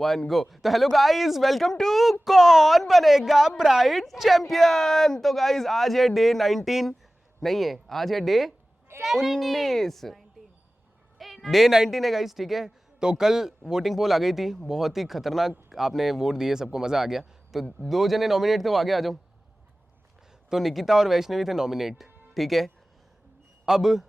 1 गो। तो hello guys, welcome to कौन बनेगा ब्राइड चैंपियन। तो गाइस आज है डे 19, नहीं है, आज है डे 19, डे 19 है गाइस, ठीक है। तो कल वोटिंग पोल आ गई थी, बहुत ही खतरनाक आपने वोट दिए, सबको मजा आ गया। तो 2 जने नॉमिनेट थे, वो आगे आ जाओ। तो निकिता और वैष्णवी थे नॉमिनेट, ठीक है। अब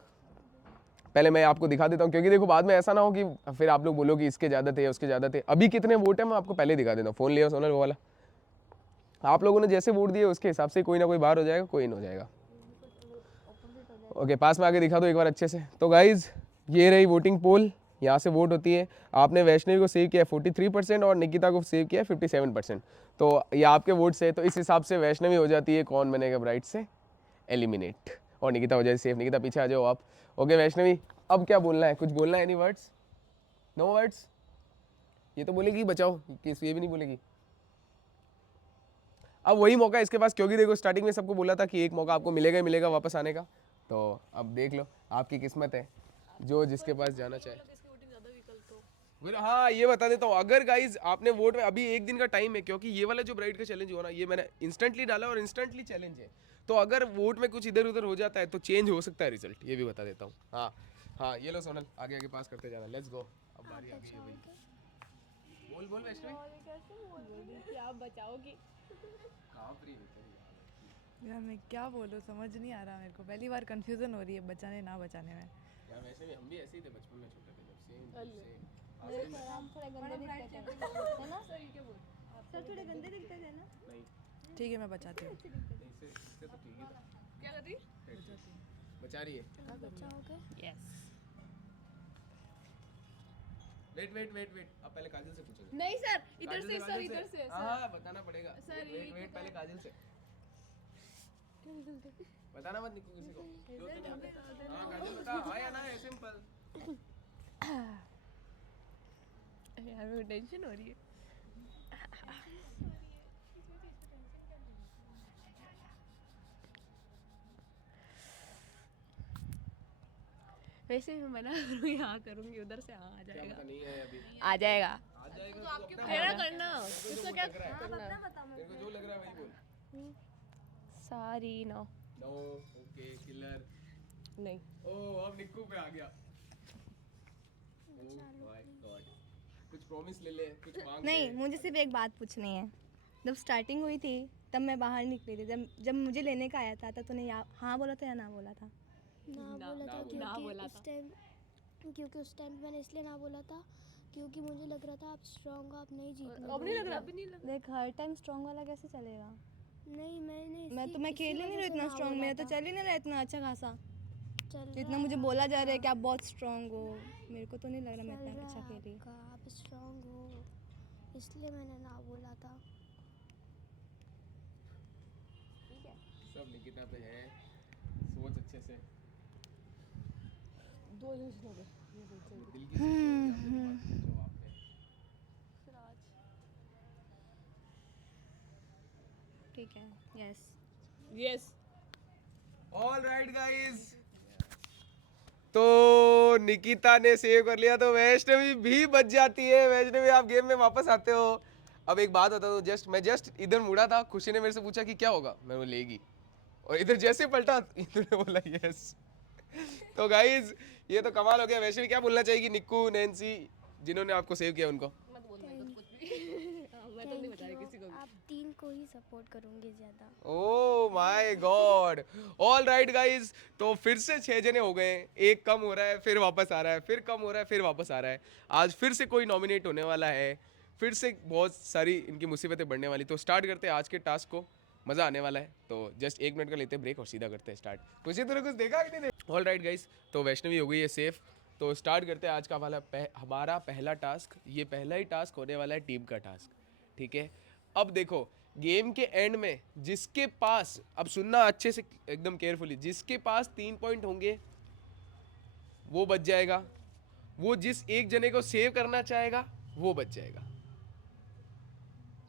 पहले मैं आपको दिखा देता हूँ, क्योंकि देखो बाद में ऐसा ना हो कि फिर आप लोग बोलो कि इसके ज़्यादा थे उसके ज़्यादा थे। अभी कितने वोट है मैं आपको पहले दिखा देता हूँ। फ़ोन लिया सोनल वो वाला, आप लोगों ने जैसे वोट दिए उसके हिसाब से कोई ना कोई बाहर हो जाएगा, कोई इन हो जाएगा। ओके, पास में आके दिखा दो एक बार अच्छे से। तो गाइज ये रही वोटिंग पोल, यहाँ से वोट होती है। आपने वैष्णवी को सेव किया 43% और निकिता को सेव किया 57%। तो ये आपके वोट से, तो इस हिसाब से वैष्णवी हो जाती है कौन बनेगा ब्राइड से एलिमिनेट, और निकिता हो जाए सेफ। निकिता पीछे आ जाओ आप। ओके वैष्णवी, अब क्या बोलना है, कुछ बोलना है? Any words? No words? ये तो बोलेगी बचाओ, किस ये भी नहीं बोलेगी। अब वही मौका इसके पास, क्योंकि देखो स्टार्टिंग में सबको बोला था कि एक मौका आपको मिलेगा ही मिलेगा वापस आने का। तो अब देख लो, आपकी किस्मत है, जो जिसके पास जाना चाहे। हाँ ये बता देता हूँ, अगर गाइज आपने वोट में अभी एक दिन का टाइम है, क्योंकि ये वाला जो ब्राइड का चैलेंज हुआ ना, ये मैंने इंस्टेंटली डाला और इंस्टेंटली चैलेंज है। तो अगर वोट में कुछ इधर उधर हो जाता है तो चेंज हो सकता है रिजल्ट, ये भी बता देता हूँ। हाँ हाँ, ये लो सोनल, आगे आगे पास करते जाना, लेट्स गो। अब बारी आ गई है भाई, बोल बोल वैष्णवी। आप बचाओगी कहाँ फ्री होते हैं यार? मैं क्या बोलूँ, समझ नहीं आ रहा मेरे को। पहली बार कंफ्यूजन हो रही है बचाने ना बचाने में। यार, वैसे भी हम भी ऐसे ही थे बचपन में, छोटे थे जब, सेम सेम। हम थोड़े गंदे दिखते थे, है ना? सर थोड़े गंदे दिखते थे ना? नहीं, ठीक है, मैं बचाती हूँ। इससे तो ठीक ही था। क्या कर रही? बचा रही है। बचाओगे? Yes. Wait wait wait wait, अब पहले काजल से पूछेंगे। नहीं सर, इधर काजल से सर, काजल इधर से हाँ हाँ, बताना पड़ेगा। सर, वेट वेट, पहले काजल से बताना मत निकू किसी को। हाँ काजल बता, हाँ या ना है, सिंपल। यार मेरे को टेंशन हो रही है। वैसे भी मैं मना करूँ यहाँ करूँगी, उधर से हाँ आ जाएगा, नहीं है अभी, आ जाएगा। आ जाएगा। तो आपके मेरा करना इसको क्या करना? तेरे को जो लग रहा है वही बोल। Sorry no no, okay, killer. नहीं। ओह अब निक्कू पे आ गया। ओह माय गॉड, कुछ प्रॉमिस ले ले, कुछ मांग ले। नहीं, मुझे सिर्फ एक बात पूछनी है। जब स्टार्टिंग हुई थी तब मैं बाहर निकली थी, जब जब मुझे लेने का आया था तब तूने हाँ बोला था या ना बोला था? ना बोला था, क्योंकि उस टाइम मैंने इसलिए ना बोला था क्योंकि मुझे लग रहा था आप स्ट्रॉन्ग हो, आप नहीं जीतने अब नहीं लग रहा, अभी नहीं लग देख, हर टाइम स्ट्रॉन्ग वाला कैसे चलेगा? नहीं मैं तो मैं खेल ही नहीं रही इतना स्ट्रॉन्ग, मेरा तो चल ही नहीं रहा इतना अच्छा खासा। चल जितना मुझे बोला जा रहा है कि आप बहुत स्ट्रॉन्ग हो, मेरे को तो नहीं लग रहा मैं इतना अच्छा खेली। आप स्ट्रॉन्ग हो, इसलिए मैंने ना बोला था। सब निकिता पे है, सोच अच्छे से। दो यूज हो गए। दिल की जवाब पे। ठीक है, yes yes. All right guys, तो निकिता ने सेव कर लिया, तो वैष्णवी भी बच जाती है। वैष्णवी आप गेम में वापस आते हो। अब एक बात बता दो, मैं जस्ट इधर मुड़ा था, खुशी ने मेरे से पूछा कि क्या होगा, मैं वो लेगी, और इधर जैसे पलटा इधर ने बोला यस। तो गाइज ये तो कमाल हो गया। वैष्णवी क्या बोलना चाहेगी निक्कू, नैन्सी, जिन्होंने आपको सेव किया उनको? मत बोल, मैं तो कुछ भी मैं तो नहीं बता रही किसी को भी। आप तीन को ही सपोर्ट करूंगी ज्यादा। ओह my God. All right guys, तो फिर से 6 जने हो गए, एक कम हो रहा है फिर वापस आ रहा है, फिर कम हो रहा है फिर वापस आ रहा है। आज फिर से कोई नॉमिनेट होने वाला है, फिर से बहुत सारी इनकी मुसीबतें बढ़ने वाली। तो स्टार्ट करते हैं आज के टास्क को, मज़ा आने वाला है। तो जस्ट 1 मिनट का लेते हैं ब्रेक और सीधा करते हैं स्टार्ट। कुछ ही तरह कुछ देखा कि नहीं देखा? ऑल राइट गाइज, तो वैष्णवी हो गई है सेफ। तो स्टार्ट करते हैं आज का वाला हमारा पहला टास्क। ये पहला ही टास्क होने वाला है टीम का टास्क, ठीक है। अब देखो गेम के एंड में जिसके पास, अब सुनना अच्छे से एकदम केयरफुली, जिसके पास 3 पॉइंट होंगे वो बच जाएगा। वो जिस एक जने को सेव करना चाहेगा वो बच जाएगा,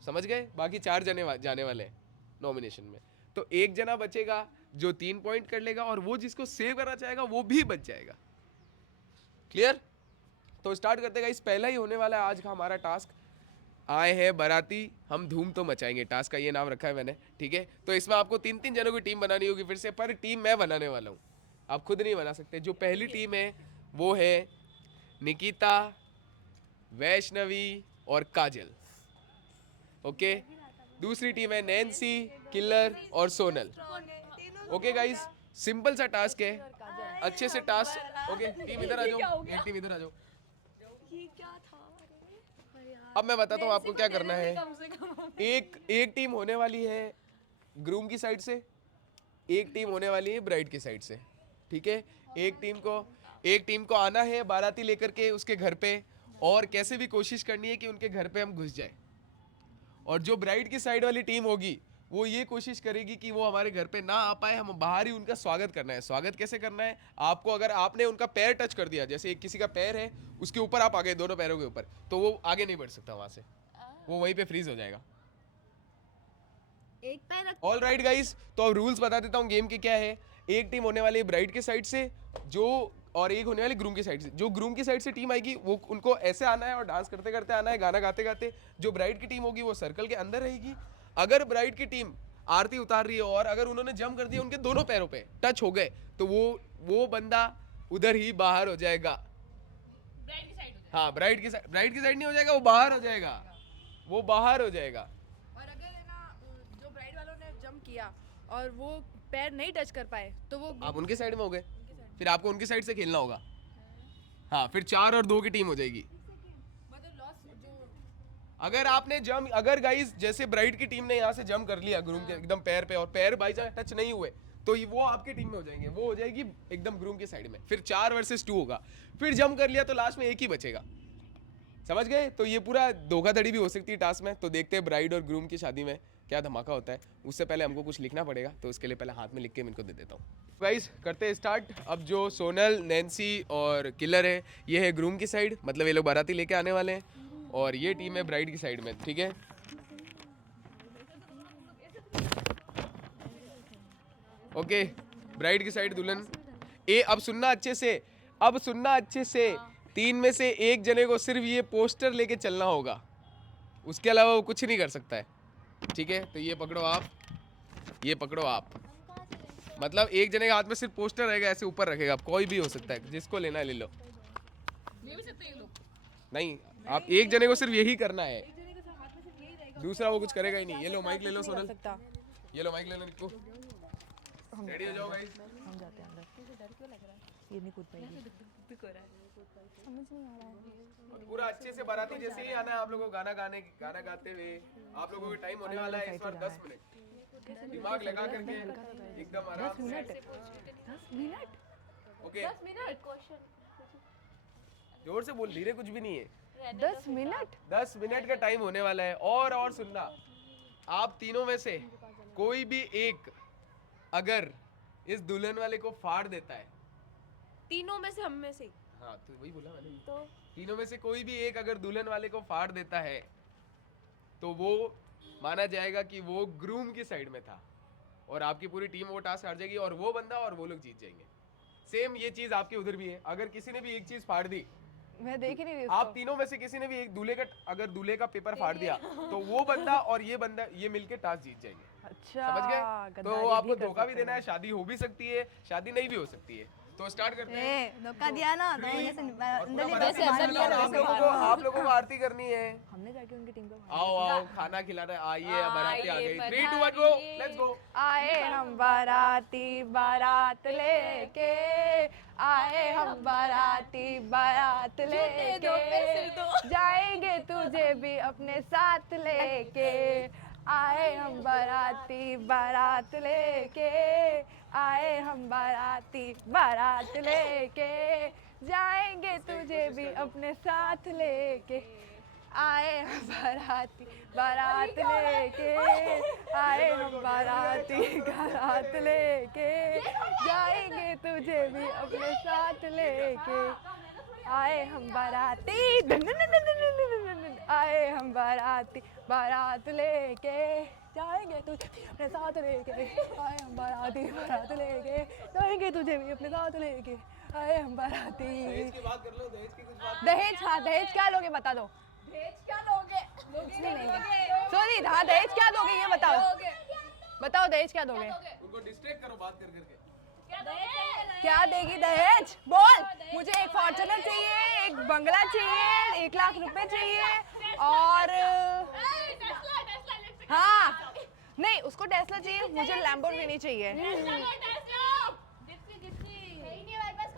समझ गए? बाकी 4 जने जाने वाले हैं नॉमिनेशन में। तो एक जना बचेगा जो 3 पॉइंट कर लेगा, और वो जिसको सेव करना चाहेगा वो भी बच जाएगा। क्लियर? तो स्टार्ट करते हैं गाइस, पहला ही होने वाला है आज का हमारा टास्क। आए हैं बाराती, हम धूम तो मचाएंगे, टास्क का ये नाम रखा है मैंने, ठीक है। तो इसमें आपको 3-3 जनों की टीम बनानी होगी फिर से, पर टीम मैं बनाने वाला हूँ, आप खुद नहीं बना सकते। जो पहली टीम है वो है निकिता, वैष्णवी और काजल, ओके। दूसरी टीम है नैन्सी, किलर और सोनल, ओके गाइस। सिंपल सा टास्क है, अच्छे से टास्क, ओके। टीम इधर आ जाओ, एक टीम इधर आ जाओ। अब मैं बताता हूँ आपको क्या करना है। एक टीम होने वाली है ग्रूम की साइड से, एक टीम होने वाली है ब्राइड की साइड से, ठीक है। एक टीम को आना है बाराती लेकर के उसके घर पे, और कैसे भी कोशिश करनी है कि उनके घर पे हम घुस जाए। और जो ब्राइड की साइड वाली टीम होगी वो ये कोशिश करेगी कि वो हमारे घर पे ना आ पाए, हम बाहर ही उनका स्वागत करना है। स्वागत कैसे करना है आपको, अगर आपने उनका पैर टच कर दिया, जैसे किसी का पैर है उसके ऊपर आप आ गए दोनों पैरों के ऊपर, तो वो आगे नहीं बढ़ सकता वहां से, वो वहीं पे फ्रीज हो जाएगा। एक पैर रख। ऑल राइट गाइस, तो अब रूल्स बता देता हूँ गेम के क्या है। एक टीम होने वाली है ब्राइड के साइड से, जो और एक होने वाली ग्रूम की साइड से। जो ग्रूम की साइड से टीम आएगी वो उनको ऐसे आना है और डांस करते करते आना है, गाना गाते गाते। जो ब्राइड की टीम होगी वो सर्कल के अंदर रहेगी। अगर ब्राइड की टीम आरती उतार रही है और अगर उन्होंने जंप कर दिया उनके दोनों पैरों पे टच हो गए, तो वो बंदा उधर ही बाहर हो जाएगा। हाँ, ब्राइड की साइड नहीं हो जाएगा, वो बाहर हो जाएगा, वो बाहर हो जाएगा। और अगर है ना जो ब्राइड वालों ने जंप किया और वो पैर नहीं टच कर पाए तो वो आप उनके साइड में हो गए, फिर आपको उनकी साइड से खेलना होगा। हाँ, फिर 4 और 2 की टीम हो जाएगी। मतलब लॉस जो अगर आपने अगर गाइस जैसे ब्राइड की टीम ने यहाँ से जंप कर लिया ग्रूम के एकदम पैर पे, और पैर बाई चांस टच नहीं हुए, तो वो आपकी टीम में हो जाएंगे, वो हो जाएगी एकदम ग्रूम की साइड में। फिर 4 वर्सेस 2 होगा, फिर जंप कर लिया तो लास्ट में एक ही बचेगा। समझ गए? तो ये पूरा धोखाधड़ी भी हो सकती है टास्क में। तो देखते हैं ब्राइड और ग्रूम की शादी में क्या धमाका होता है। उससे पहले हमको कुछ लिखना पड़ेगा, तो उसके लिए पहले हाथ में लिख के मैं इनको दे देता हूँ। गाइस करते हैं स्टार्ट। अब जो सोनल, नैन्सी और किलर है, ये है ग्रूम की साइड, मतलब ये लोग बाराती लेके आने वाले हैं, और ये टीम है ब्राइड की साइड में, ठीक है। ओके, ब्राइड की साइड दुल्हन। अब सुनना अच्छे से, अब सुनना अच्छे से। 3 में से एक जने को सिर्फ ये पोस्टर लेके चलना होगा, उसके अलावा वो कुछ नहीं कर सकता है, ठीक है। तो ये पकड़ो आप, ये पकड़ो आप, मतलब एक जने के हाथ में सिर्फ पोस्टर रहेगा, ऐसे ऊपर रखेगा, कोई भी हो सकता है, जिसको लेना है ले लो। ये भी सकते हैं ये लोग। नहीं, आप एक जने को सिर्फ यही करना है, दूसरा वो कुछ करेगा ही नहीं। ये लो माइक ले लो सोनल, ये लो माइक ले लो निक्को, रेडी हो जाओ गाइस। हम जाते हैं अंदर। ये नहीं कूद पाएगी। समझ नहीं आ रहा है। पूरा अच्छे से बाराती जैसे ही आना है आप लोगों को, गाना गाते हुए। आप लोगों का टाइम होने वाला है इस बार 10 मिनट, दिमाग लगा करके एकदम आराम से। 10 मिनट। Okay, 10 minute. जोर से बोल, धीरे कुछ भी नहीं है। 10 मिनट। 10 मिनट का टाइम होने वाला है। और सुनना, आप तीनों में से कोई भी एक अगर इस दुल्हन वाले को फाड़ देता है, तीनों में से हम में से। हाँ तो वही बोला मैंने, तो तीनों में से कोई भी एक अगर दुल्हन वाले को फाड़ देता है, तो वो माना जाएगा कि वो ग्रूम की साइड में था, और आपकी पूरी टीम वो टास्क हार जाएगी, और वो बंदा और वो लोग जीत जाएंगे। सेम ये चीज आपके उधर भी है। अगर किसी ने भी एक चीज फाड़ दी, मैं देख ही नहीं रही आप तीनों में से किसी ने भी एक अगर दूल्हे का पेपर फाड़ दिया, तो वो बंदा और ये बंदा ये मिलके टास्क जीत जाएंगे। अच्छा, समझ गए? तो आपको धोखा भी देना है, शादी हो भी सकती है, शादी नहीं भी हो सकती है। तो स्टार्ट करते हैं। धोखा दिया ना तो जैसे अंदर ही वैसे ऐसा नहीं है, आप लोगों को आरती करनी है। हमने जाके उनकी टीम को आओ खाना खिलाना है। आइए, बाराती आ गई। 3 2 1 गो, लेट्स गो। आए हम बाराती बारात लेके, आए हम बाराती बारात लेके, जाएंगे तुझे भी अपने साथ लेके। आए हम बाराती बारात लेके, आए हम बाराती बारात लेके, जाएंगे तुझे भी अपने साथ लेके। आए हम बाराती बारात लेके, आए हम बाराती बारात लेके, जाएंगे तुझे भी अपने साथ लेके। आए हम बाराती, आए हम बाराती बारात लेके, जाएंगे तुझे भी अपने साथ लेके। आए हम बाराती बारात लेके, जाएंगे तुझे भी अपने साथ लेके। आए हम बाराती। दहेज की बात कर लो, दहेज की कुछ बात। दहेज, हाँ दहेज क्या लोगे बता दो। भेज क्या लोगे? हाँ दहेज क्या दोगे ये बताओ, बताओ दहेज क्या दोगे? उनको डिस्ट्रैक्ट करो बात कर करके। क्या देगी दहेज? बोल। मुझे एक फॉर्च्यूनर चाहिए, एक बंगला चाहिए, 1 लाख रुपए चाहिए और हाँ नहीं उसको टेस्ला चाहिए, मुझे लैम्बोर्गिनी चाहिए।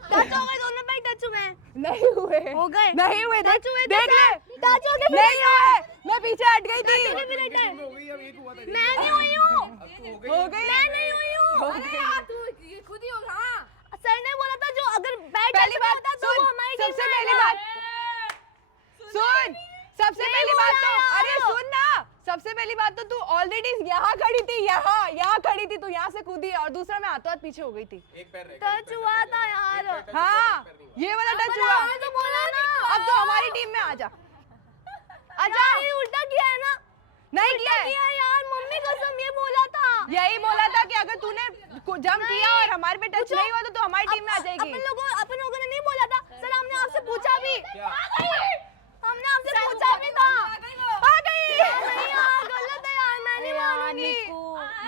टच हो गए दोनों पे, टच हुए हैं। नहीं हुए, हो गए? नहीं हुए, टच हुए, देख ले, टच हो गए, नहीं हुए, मैं पीछे हट गई थी। हो गई, अब एक हुआ था। मैं नहीं हुई हूँ, अब तो हो गई। हो गई, मैं नहीं हुई हूँ। हो गई। खुद ही होगा। हाँ सर ने बोला था जो अगर बैट पहली बात होता तो सुन, वो हमारी टीम सबसे में पहली आएगा। बात सुन, सबसे पहली बात तो अरे सुन ना, सबसे पहली बात तो तू ऑलरेडी यहाँ खड़ी थी, यहाँ खड़ी थी, तू यहाँ से कूदी और दूसरा मैं हाथों हाथ पीछे हो गई थी। एक पैर रह गया, टच हुआ था यार। हाँ ये वाला टच हुआ। तो बोला ना, अब तो हमारी टीम में आ जा, अच्छा ये उल्टा किया है ना? नहीं किया है। किया यार, मम्मी कसम ये बोला था। यही बोला था कि अगर तूने जंप किया और हमारे पे टच नहीं हुआ तो तू हमारी टीम में आ जाएगी। अपन लोगों ने नहीं बोला था सर, हमने आपसे पूछा भी, हमने आपसे पूछा भी था। आ गई। नहीं यार गलत है यार, मैं नहीं मानूंगी।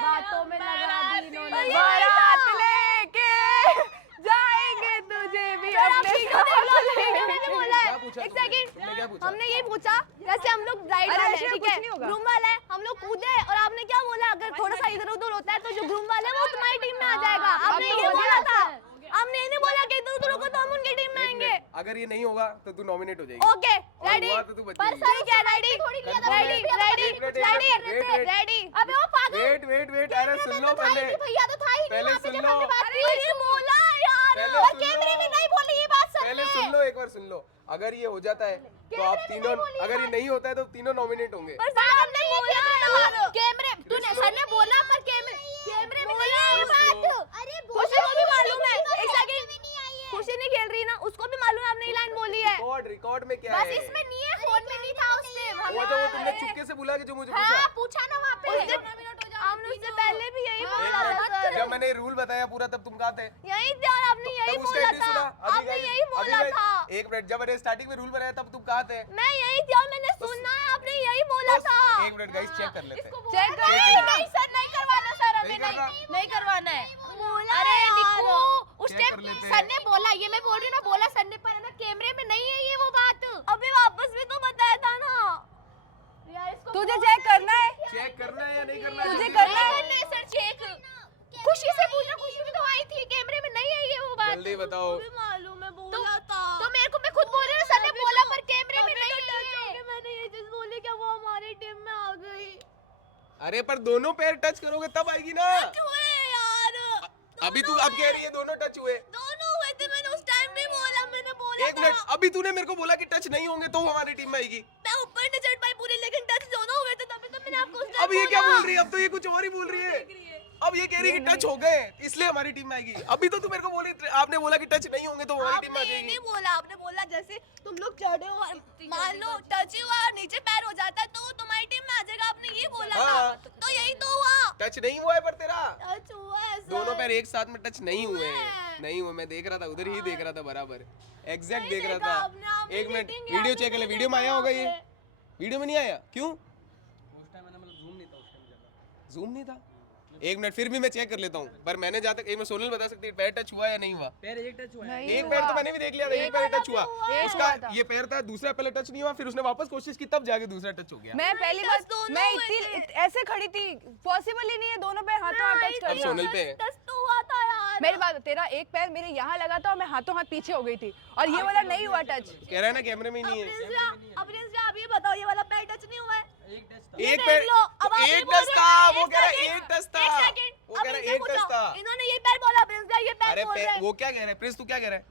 बातों में लगा दी इन्होंने। बारात लेके जाएंगे तुझे भी अपने साथ लेके। मैंने बोला है, क्या पूछा एक तुमने? सेकंड, तुमने क्या पूछा? हमने यही पूछा जैसे हम लोग राइड अरे वाले ऐसे हैं, ठीक कुछ है, नहीं होगा। ग्रूम वाला है, हम लोग कूदे और आपने क्या बोला, अगर थोड़ा सा इधर उधर होता है तो जो ग्रूम वाले हैं वो तुम्हारी टीम में आ जाएगा। आपने तो ये हो बोला गया। था, हमने ये नहीं बोला कि इधर उधर होगा तो हम उनकी टीम में आएंगे। अगर ये नहीं होगा तो तू नॉमिनेट हो जाएगी। ओके रेडी, हुआ तो तू बच पर जाएगी। सही क्या, रेडी रेडी रेडी रेडी। अबे वो पागल, वेट अरे सुन लो पहले, भैया तो था ही नहीं पहले वहाँ पे सुन जब लो। हमने बात की। ये बोला यार, पहले और सुन कैमरे लो। में नहीं बोली ये बात सर पहले ने। सुन लो, एक बार सुन लो। अगर ये हो जाता है तो आप तीनों, अगर ये नहीं होता है तो तीनों नॉमिनेट होंगे। पर सर हमने बोला कैमरे, तूने सर ने बोला पर कैमरे में नहीं आई बात। अरे खुशी को भी मालूम है, एक सेकंड, खुशी नहीं खेल रही ना, उसको भी मालूम है आपने ये लाइन बोली है। रिकॉर्ड में क्या बस है? इसमें नहीं है, फोन में नहीं था उस टाइम। वो जो वो तुमने चुपके से बुला के जो मुझे हाँ पूछा। पूछा ना वहाँ पे, हमने उससे पहले भी यही बोला था सर। जब मैंने रूल बताया पूरा तब तुम कहाँ थे? यही थे और आपने यही तब उस बोला टाइम नहीं था, सुना? अभी आपने guys, यही बोला अभी guys, था। एक मिनट, जब मैंने स्टार्टिंग में रूल बनाया तब तुम कहाँ थे? मैं यही थी और मैंने सुना है, आपने यही बोला था। एक मिनट गाइस, चेक कर लेते हैं। चेक नहीं सर, नहीं करवाना सर, हमें नहीं करना? नहीं करवाना है। अरे निक्कू, उस चेक टाइम कर लेते सर हैं। ने बोला, ये मैं बोल रही हूँ ना, बोला सर ने, पर है ना कैमरे में नहीं है ये वो बात। अभी वापस भी तो बताया था ना यार, इसको तुझे चेक करना है, चेक करना है या नहीं करना है? तुझे जल्दी करना बताओ। है। नहीं सर चेक, खुशी से पूछना, खुशी भी तो आई थी, कैमरे में नहीं है ये वो बात। जल्दी बताओ। मालूम है, बोला था तो मेरे को, मैं खुद बोल रही हूँ, सर ने बोला पर कैमरे में नहीं है। मैंने ये चीज बोली क्या वो हमारी टीम में आ गई। अरे पर दोनों पैर टच करोगे तब आएगी ना। हुए यार, अभी तू अब कह रही है दोनों टच हुए। दोनों हुए थे, मैंने उस टाइम भी बोला, मैंने बोला एक मिनट, अभी तूने मेरे को बोला कि टच नहीं होंगे तो वो हमारी टीम में आएगी। मैं ऊपर नहीं चढ़ पाई पूरी, लेकिन टच दोनों हुए थे, तभी तो मैंने आपको उस टाइम अब ये क्या बोल रही है? अब तो ये कुछ और ही बोल रही है। अब ये कह रही है कि टच हो गए इसलिए हमारी टीम में आएगी। अभी तो तू मेरे को बोली, आपने बोला कि टच नहीं होंगे तो हमारी टीम में आ आपने ये जाएगी। नहीं बोला, आपने बोला जैसे तुम लोग चढ़े हो और मान लो टच ही हुआ और नीचे पैर हो जाता है तो वो तुम्हारी टीम में आ जाएगा, आपने ये बोला था। हाँ। तो यही तो हुआ, टच नहीं हुआ है पर तेरा टच हुआ है सर। दोनों पैर एक साथ में टच नहीं हुए हैं। नहीं हुए, मैं देख रहा था, उधर ही देख रहा था, बराबर एग्जैक्ट देख रहा देखा था। आपने, आपने एक मिनट, cheating वीडियो आपने चेक कर ले, नहीं वीडियो में आया होगा ये? देखा वीडियो में नहीं आया क्यों? जूम नहीं था। एक मिनट, फिर भी मैं चेक कर लेता हूँ, पर मैंने जहाँ तक, एक मैं सोनल बता सकती है पैर टच हुआ या नहीं हुआ? नहीं एक हुआ। पैर तो मैंने भी देख लिया था, एक पैर टच हुआ। एक उसका हुआ था। ये पैर था, दूसरा पहले टच नहीं हुआ, फिर उसने वापस कोशिश की तब जाके दूसरा टच हो गया। मैं पहली बार मैं इतनी ऐसे खड़ी थी, पॉसिबल ही नहीं है दोनों पैर हाथों हाथ टच अब कर सोनल पे है। टच तो हुआ था यार। मेरी बात, तेरा एक पैर मेरे यहाँ लगा था और मैं हाथों हाथ पीछे हो गई थी और ये वाला नहीं हुआ टच। कह रहा है ना कैमरे में ही नहीं है। अब ये बताओ, ये वाला पैर टच नहीं हुआ है? एक देख पैर, लो, अब आप ये एक बोल टच रहे था, हो, वो एक कह रहा है सेकंड, एक टच था, एक सेकंड, वो अब कह रहा है इनसे एक टच पूछो, था। इन्होंने ये पैर बोला, प्रिंस ये पैर अरे बोल रहे हैं। वो क्या कह रहा है प्रिंस, तू क्या कह रहा है?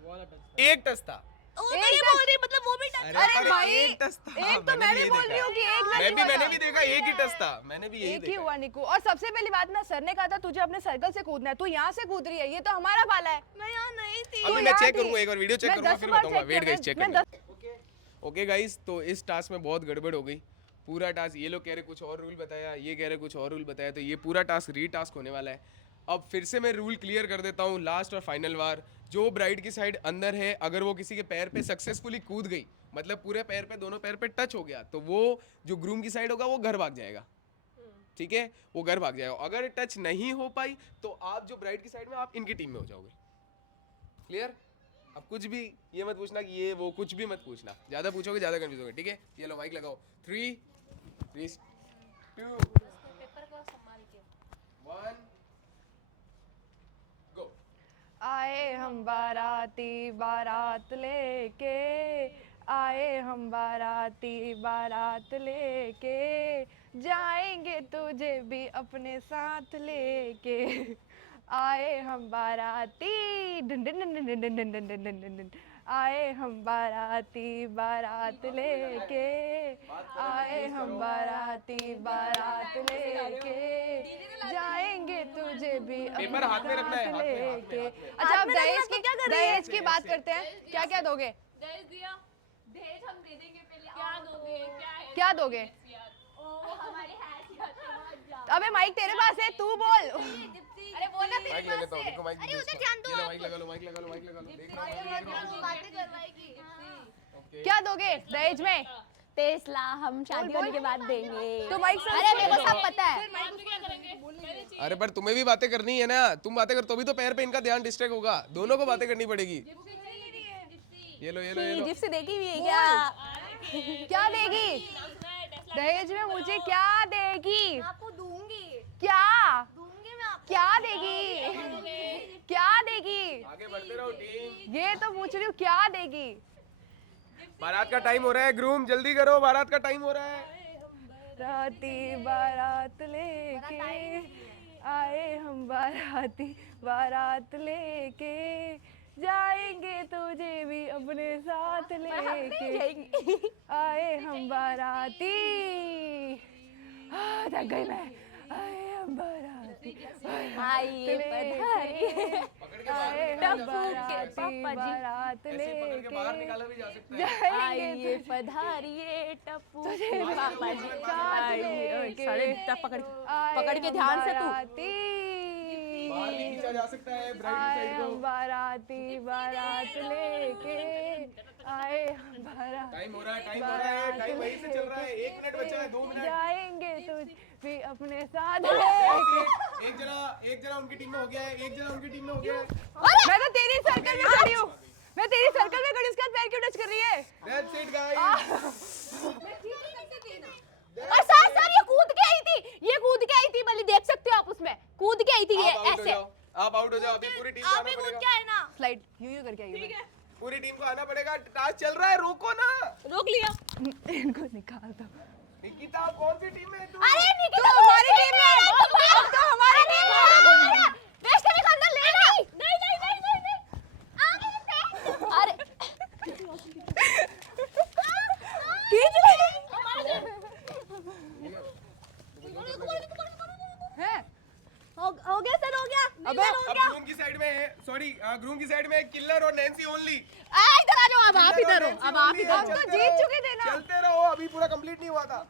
एक टच था। वो तो ये बोल रही, मतलब वो भी टच। अरे अरे पर भाई, एक टच था। एक तो मैं भी यही बोल देखा। रही हूँ कि एक नहीं मैंने हुआ था। भी देखा एक ही टच था, मैंने भी यही एक ही देखा। हुआ निकू। और सबसे पहली बात ना, सर ने कहा था तुझे अपने सर्कल से कूदना है, तू यहाँ से कूद रही है, ये तो हमारा बाला है। मैं यहाँ नहीं थी। अभी मैं यहाँ चेक थी। करूंगा, एक बार वीडियो चेक मैं करूंगा 10 फिर बार बताऊंगा। check वेट किया, गाइस, चेक मैं कर ओके गाइस, तो इस टास्क में बहुत गड़बड़ हो गई। पूरा टास्क, ये लोग कह रहे कुछ और रूल बताया, ये कह रहे कुछ और रूल बताया, तो ये पूरा टास्क रीटास्क होने वाला है। अब फिर से मैं रूल क्लियर कर देता हूँ, लास्ट और फाइनल बार। जो ब्राइड की साइड अंदर है, अगर वो किसी के पैर पे सक्सेसफुली कूद गई, मतलब पूरे पैर पे, दोनों पैर पे टच हो गया, तो वो जो ग्रूम की साइड होगा वो घर भाग जाएगा। ठीक है, वो घर भाग जाएगा। अगर टच नहीं हो पाई तो आप जो ब्राइड की साइड में, आप इनकी टीम में हो जाओगे। क्लियर? अब कुछ भी ये मत पूछना कि ये वो, कुछ भी मत पूछना, ज्यादा पूछोगे ज्यादा कंफ्यूज होगे, ठीक है? ये लो माइक लगाओ। 3 2 1 गो। आए हम बाराती बारात लेके, आए हम बाराती बारात लेके, जाएंगे तुझे भी अपने साथ लेके। आए हम बाराती done done done done done done done done done done done. आए हम बाराती बारात लेके, आए हम बाराती बारात लेके, जाएंगे तुझे भी पेपर अपने हाथ में रखना है, साथ हाथ में, हाथ में, लेके। हाथ में। अच्छा आप दहेज की बात करते हैं, क्या क्या दोगे? दहेज दिया, दहेज हम दे देंगे। पहले क्या दोगे? क्या है? क्या दोगे? हमारी हैसियत। अबे माइक तेरे पास है, तू बोल। अरे बोल ना, माइक ले लेता हूँ, रुको माइक। अरे उधर ध्यान दो। ये लो माइक लगा लो, माइक लगा लो, माइक लगा लो। देख रहा हूँ। बातें करवाएगी। ओके। क्या दोगे दहेज में? टेस्ला हम शादी होने के बाद देंगे। तो माइक से अरे मेरे को सब पता है। अरे पर तुम्हें भी बातें करनी है ना, तुम बातें कर तो भी तो पैर पे इनका ध्यान डिस्ट्रैक्ट होगा, दोनों को बातें करनी पड़ेगी। ये लो, ये लो, ये लो। जिप्सी देखी हुई है क्या? क्या देगी दहेज में? मुझे क्या देगी? आपको दूंगी, क्या दूंगी मैं आपको। क्या देगी? क्या देगी? आगे बढ़ते रहो टीम। ये तो पूछ रही हूँ, क्या देगी? बारात का टाइम हो रहा है, ग्रूम जल्दी करो, बारात का टाइम हो रहा है। राती बारात लेके, आए हम बाराती बारात लेके, जाएंगे तुझे भी अपने साथ लेके। आए हम बाराती, थक गई मैं। आए हम बाराती आइए पधारिए। आए हम बाराती पापा जी। बारात ऐसे पकड़ के बाहर लेके, निकाला भी जा सकता है। जाएंगे आइए पधारिए टप्पू तुझे पापा जी। साथ आइए, लेके। साढ़े तक पकड़ आए पकड़ के हम ध्यान से तू। बाराती, बाहर भी खींचा जा सकता है ब्राइड आए साइड हम को। बाराती बारात लेके, आए हम बारात टाइम हो रहा है, टाइम हो रहा है, टाइम वहीं से चल रहा है। 1 मिनट बचा है, 2 मिनट। जाएंगे तुझ भी अपने साथ लेके। एक जना उनकी टीम में हो गया है, एक जना उनकी टीम में हो गया है। मैं तो तेरी सर्कल में खड़ी हूँ, मैं तेरी सर्कल में खड़ी, उसके बाद पैर क्यों टच कर रही है? That's it guys। और सर ये कूद के आई थी, ये कूद के आई थी, भले देख सकते हो आप, उसमें कूद के आई थी ये आप आउट हो ऐसे। जाओ, आप आउट हो जाओ। अभी पूरी टीम को आप आना भी कूद के पड़ेगा, आए ना। स्लाइड यूं करके आई हूँ मैं। पूरी टीम को आना पड़ेगा। टास्क चल रहा है, रोको ना। रोक लिया। इनको निकाल दो। निकिता आप कौन सी टीम में है तू? अरे निकिता तो हमारी टीम में, अब तो हमारी टीम में। वैष्णवी का अंदर लेना। नहीं नहीं नहीं नहीं नहीं। आगे से। अरे खींच ले हैं। हो गया सर, हो गया। अबे अब ग्रूम की साइड में है, सॉरी ग्रूम की साइड में किलर और नैंसी ओनली। इधर आ जाओ, अब आप इधर हो, अब आप इधर हम हो। तो जीत चुके थे ना। चलते रहो, अभी पूरा कंप्लीट नहीं हुआ था।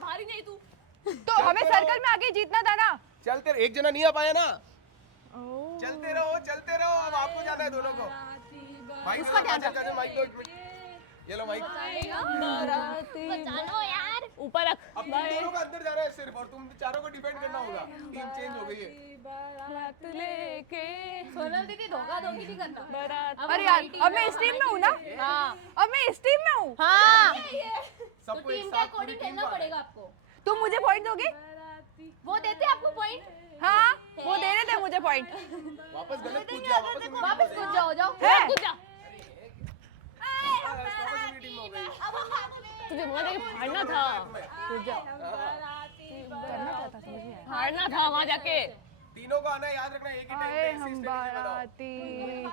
भारी नहीं तू। तो हमें सर्कल में आके जीतना था ना। चलते एक जना नहीं आ पाया ना। चलते रहो, चलते रहो। अब आपको जाना है दोनों को। माइक उसका ध्यान रख। दो, माइक दो, एक मिनट। ये लो माइक। बचानो यार, ऊपर रख। अब तुम दोनों का अंदर जाना है सिर्फ, और तुम चारों को डिफेंड करना होगा। टीम चेंज हो गई है। बारात लेके, सोनल दीदी धोखा धोखी नहीं करना। बारात। अरे यार अब मैं इस टीम में हूँ ना। हाँ अब मैं इस टीम में हूँ। हाँ, सबको तो एक टीम के साथ पूरी अकॉर्डिंग टीम खेलना को आना है। पड़ेगा आपको। तुम मुझे पॉइंट दोगे? वो देते हैं आपको पॉइंट। हाँ वो दे रहे थे मुझे पॉइंट। वापस गलत कूद जाओ, वापस उनकी वापस टीम में कूद जाओ, जाओ है? कूद जाओ। वापस उनकी टीम में हो गई। तुझे वहाँ जाके फाड़ना था, फाड़ना था वहाँ जाके। तीनों को आना है, याद रखना। एक ही टाइम पे आए इसी हम स्टेज पे बनाओ। बाराती,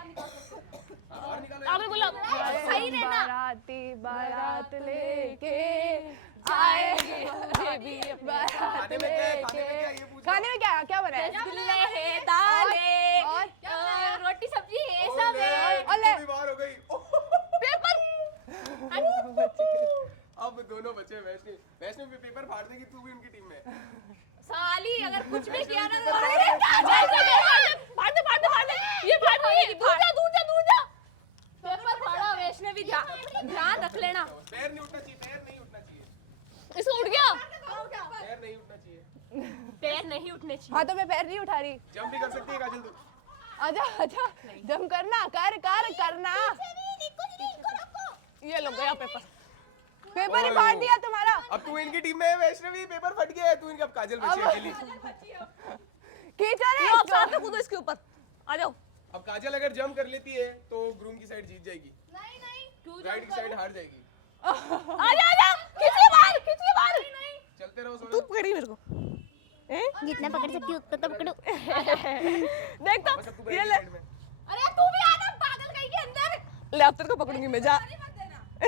और निकालो। आपने बोला आए सही हम रहना। बाराती बारात लेके, आए मुझे भी बारात खाने में क्या है, खाने में क्या है, लेके। ये पूछो। खाने में क्या क्या बना है? रसगुल्ले हैं, दालें, और रोटी सब्जी है, ओ सब नहीं, है। अले। तू भी बाहर हो गई। पेपर। अब दोनों बचे। वैष्णव पेपर फाड़ देगी, तू भी उनकी टीम में। साली अगर कुछ भी किया ना तो फाड़ दे। ये फाड़ दे। दूर जा। पेपर फाड़ा वैष्णवी, ध्यान रख लेना। पैर नहीं उठना चाहिए, पैर नहीं उठना चाहिए, इसको उठ गया। पैर नहीं उठना चाहिए। चाहिए। पैर नहीं उठने चाहिए। हाँ तो मैं पैर नहीं उठा रही। जंप भी कर सकती है काजल तू। आजा आजा जम करना करना। ये लो गया पेपर। पेपर ही फाड़ दिया तुम्हारा। अब तू इनकी टीम में है वैष्णवी, पेपर फट गया है, तू इनका अब काजल बची है अकेली। कीचड़ है आप साथ में कूदो इसके ऊपर, आ जाओ। अब काजल अगर जंप कर लेती है तो ग्रूम की साइड जीत जाएगी, नहीं नहीं ब्राइड की साइड हार जाएगी। आजा खींचिए बाहर। चलते रहो तू सोनल। पकड़ी मेरे को। जितना पकड़ सकती हूँ उतना पकड़ो। देख तो बस अब तू ये ब्राइड ले की साइड में। अरे तू भी आना पागल कहीं के अंदर। ले अब तेरे को पकड़ूंगी मैं। जा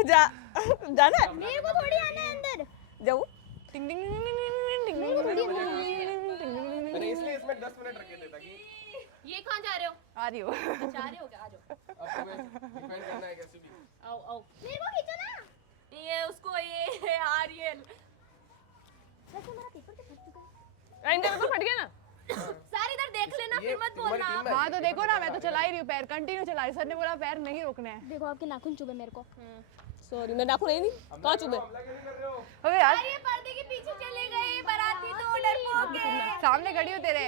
जा जाना है? मेरे को थोड़ी आना है अंदर। जाऊँ टिंग टिंग टिंग मैंने इसलिए इसमें 10 मिनट रखे थे ताकि ये कहाँ जा रहे हो? आ रही हो। जा रहे हो क्या? आ जाओ। अब तुम्हें डिफेंड करना है कैसे भी। आओ आओ। मेरे को खींचो ना। ये उसको ये आर्यन। वैसे हमारा पेपर तो फट चुका है। एंड में फट गया ना। सर इधर देख लेना, ये फिर मत तुम्हारी बोलना। टीम में हाँ तो देखो ना मैं तो चला ही रही हूँ पैर कंटिन्यू चला रही। सर ने बोला पैर नहीं रोकने हैं। देखो आपके नाखून चुभे मेरे को। सॉरी मैं नाखून नहीं कहाँ चुभे। हमला क्यों नहीं कर रहे हो? अबे यार अरे ये पर्दे के पीछे चले गए बाराती तो डरपोक है। सामने खड़ी हो तेरे।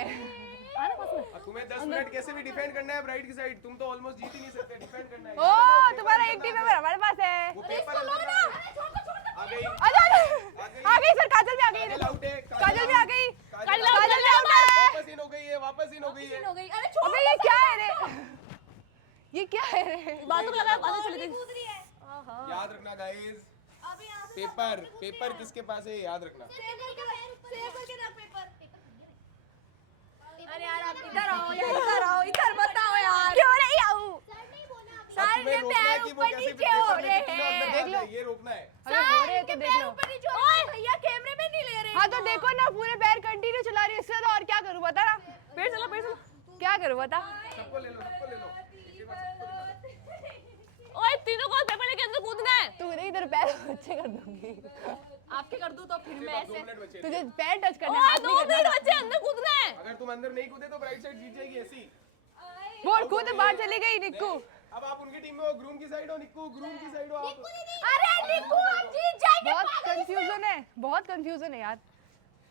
अब तुम्हें 10 मिनट कैसे भी डिफेंड करना है ब्राइड की साइड। तुम तो ऑलमोस्ट जीत ही नहीं सकते, डिफेंड करना है। ओ तुम्हारा एक टीम मेंबर हमारे पास है। वो पेपर आ गई, आजा आ गई सर। काजल भी आ गई। काजल आउट है, काजल भी आ गई। काजल काजल भी आउट है। वापस इन हो गई है, वापस इन हो गई है। हो गई। अरे छोड़। अबे ये क्या है रे? ये क्या है रे? बातों में लगा बातें चली गई। कूद रही है। याद रखना गाइस, अभी यहाँ से पेपर किसके पास है याद रखना। सेव करके रख पेपर। अरे यार आप इधर आओ यार, इधर आओ, इधर बताओ यार। क्यों नहीं आऊँ? अब तुम्हें रोकना है कि वो कैसे भी पेपर लेके तीनों अंदर देख आ लो। जाए, ये रोकना है। अरे हो रहे हैं तो देख लो। ओए भैया कैमरे में नहीं ले रहे। हाँ तो देखो ना पूरे पैर कंटिन्यू चला रही है। इससे तो और क्या करूँ बता ना। पेड़ चला क्या करूँ बता। सबको ले लो, सबको ले लो। एक बार सबको दिखा दो। ओए तीनों को पेपर के अंदर कूदना है। तू नहीं इधर पैर अच्छे कर दूंगी। आपके कर दूं तो फिर मैं सिर्फ 2 ऐसे। मिनट बचे हैं। तुझे पैर टच करना है, ओए हाथ दो नहीं मिनट करना। बच्चे अंदर कूदना है। अगर तुम अंदर नहीं कूदे तो ब्राइट साइड जीत जाएगी ऐसी। बोल कूद बाहर चली गई निक्कू। अब आप उनकी टीम में हो, ग्रूम की साइड हो, निक्कू ग्रूम की साइड हो आप। अरे निक्कू हम जीत जाएंगे। बहुत कंफ्यूजन है, बहुत कंफ्यूजन है यार।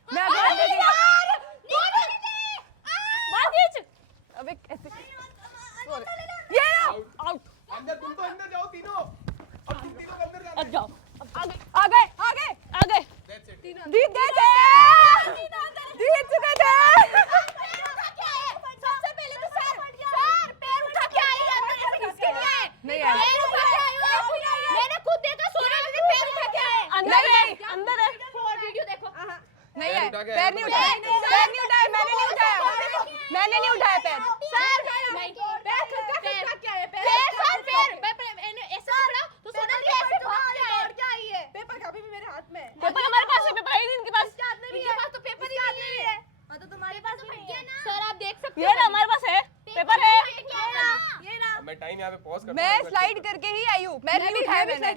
मैं अभी अंदर गई। बाहर खींच। अबे कैसे? ये लो। आउट। अंदर तुम तो अंदर जाओ तीनों। अब तुम तीनों को अंदर जाना अब है। जाओ आ गए आ गए आ गए। That's it. जीत गए थे। जीत चुके थे। सबसे पहले तो सर पैर उठा के आई है, अंदर ऐसे किसके लिए आए? नहीं आए। पैर उठा के आई हो। मैंने खुद देखा, सोना ने पैर उठा के आए। अंदर है अंदर है। वीडियो देखो। नहीं है, उठा के पैर आए, नहीं तो उठाया। नहीं, पैर नहीं उठाया। मैंने नहीं उठाया। मैंने नहीं उठाया पैर। सर नहीं, पैर खटका के आए। पैर सर पैर मैंने ऐसे पकड़ा तो सोना ने ऐसे भाग के आए। क्या आई है? पेपर कभी भी मेरे हाथ में। पेपर हमारे पास है। पेपर है नहीं इनके पास। इनके पास तो पेपर ही नहीं है। हां तो तुम्हारे पास भी नहीं है। सर आप देख सकते ये ना हमारे पास है पेपर है। ये ना अब मैं टाइम यहाँ पे पॉज करता मैं हूँ। स्लाइड करके ही आई हूँ। पैर नहीं उठाया मैंने।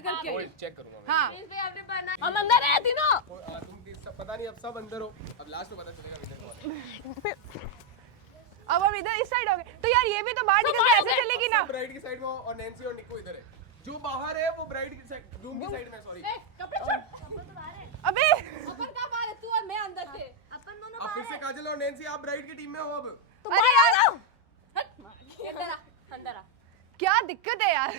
चेक करूंगा मैं। हाँ इस पे आपने बना। हम अंदर है तीनों। तुम सब पता नहीं, अब सब अंदर हो। अब लास्ट में पता चलेगा विनर कौन है। अब हम इधर इस साइड हो गए तो यार ये भी तो बाहर निकल के ऐसे चलेगी ना। सब ब्राइड की साइड में हो और नैन्सी और निक्को इधर है। जो बाहर है वो ब्राइड की साइड, ग्रूम की साइड में, सॉरी। कपड़े छोड़। अबे अपन का बाल है, तू और मैं अंदर थे। अपन दोनों अब फिर से काजल और नैन्सी आप ब्राइड की टीम में हो अब। अरे यार अंदर आ, अंदर आ। क्या दिक्कत है यार।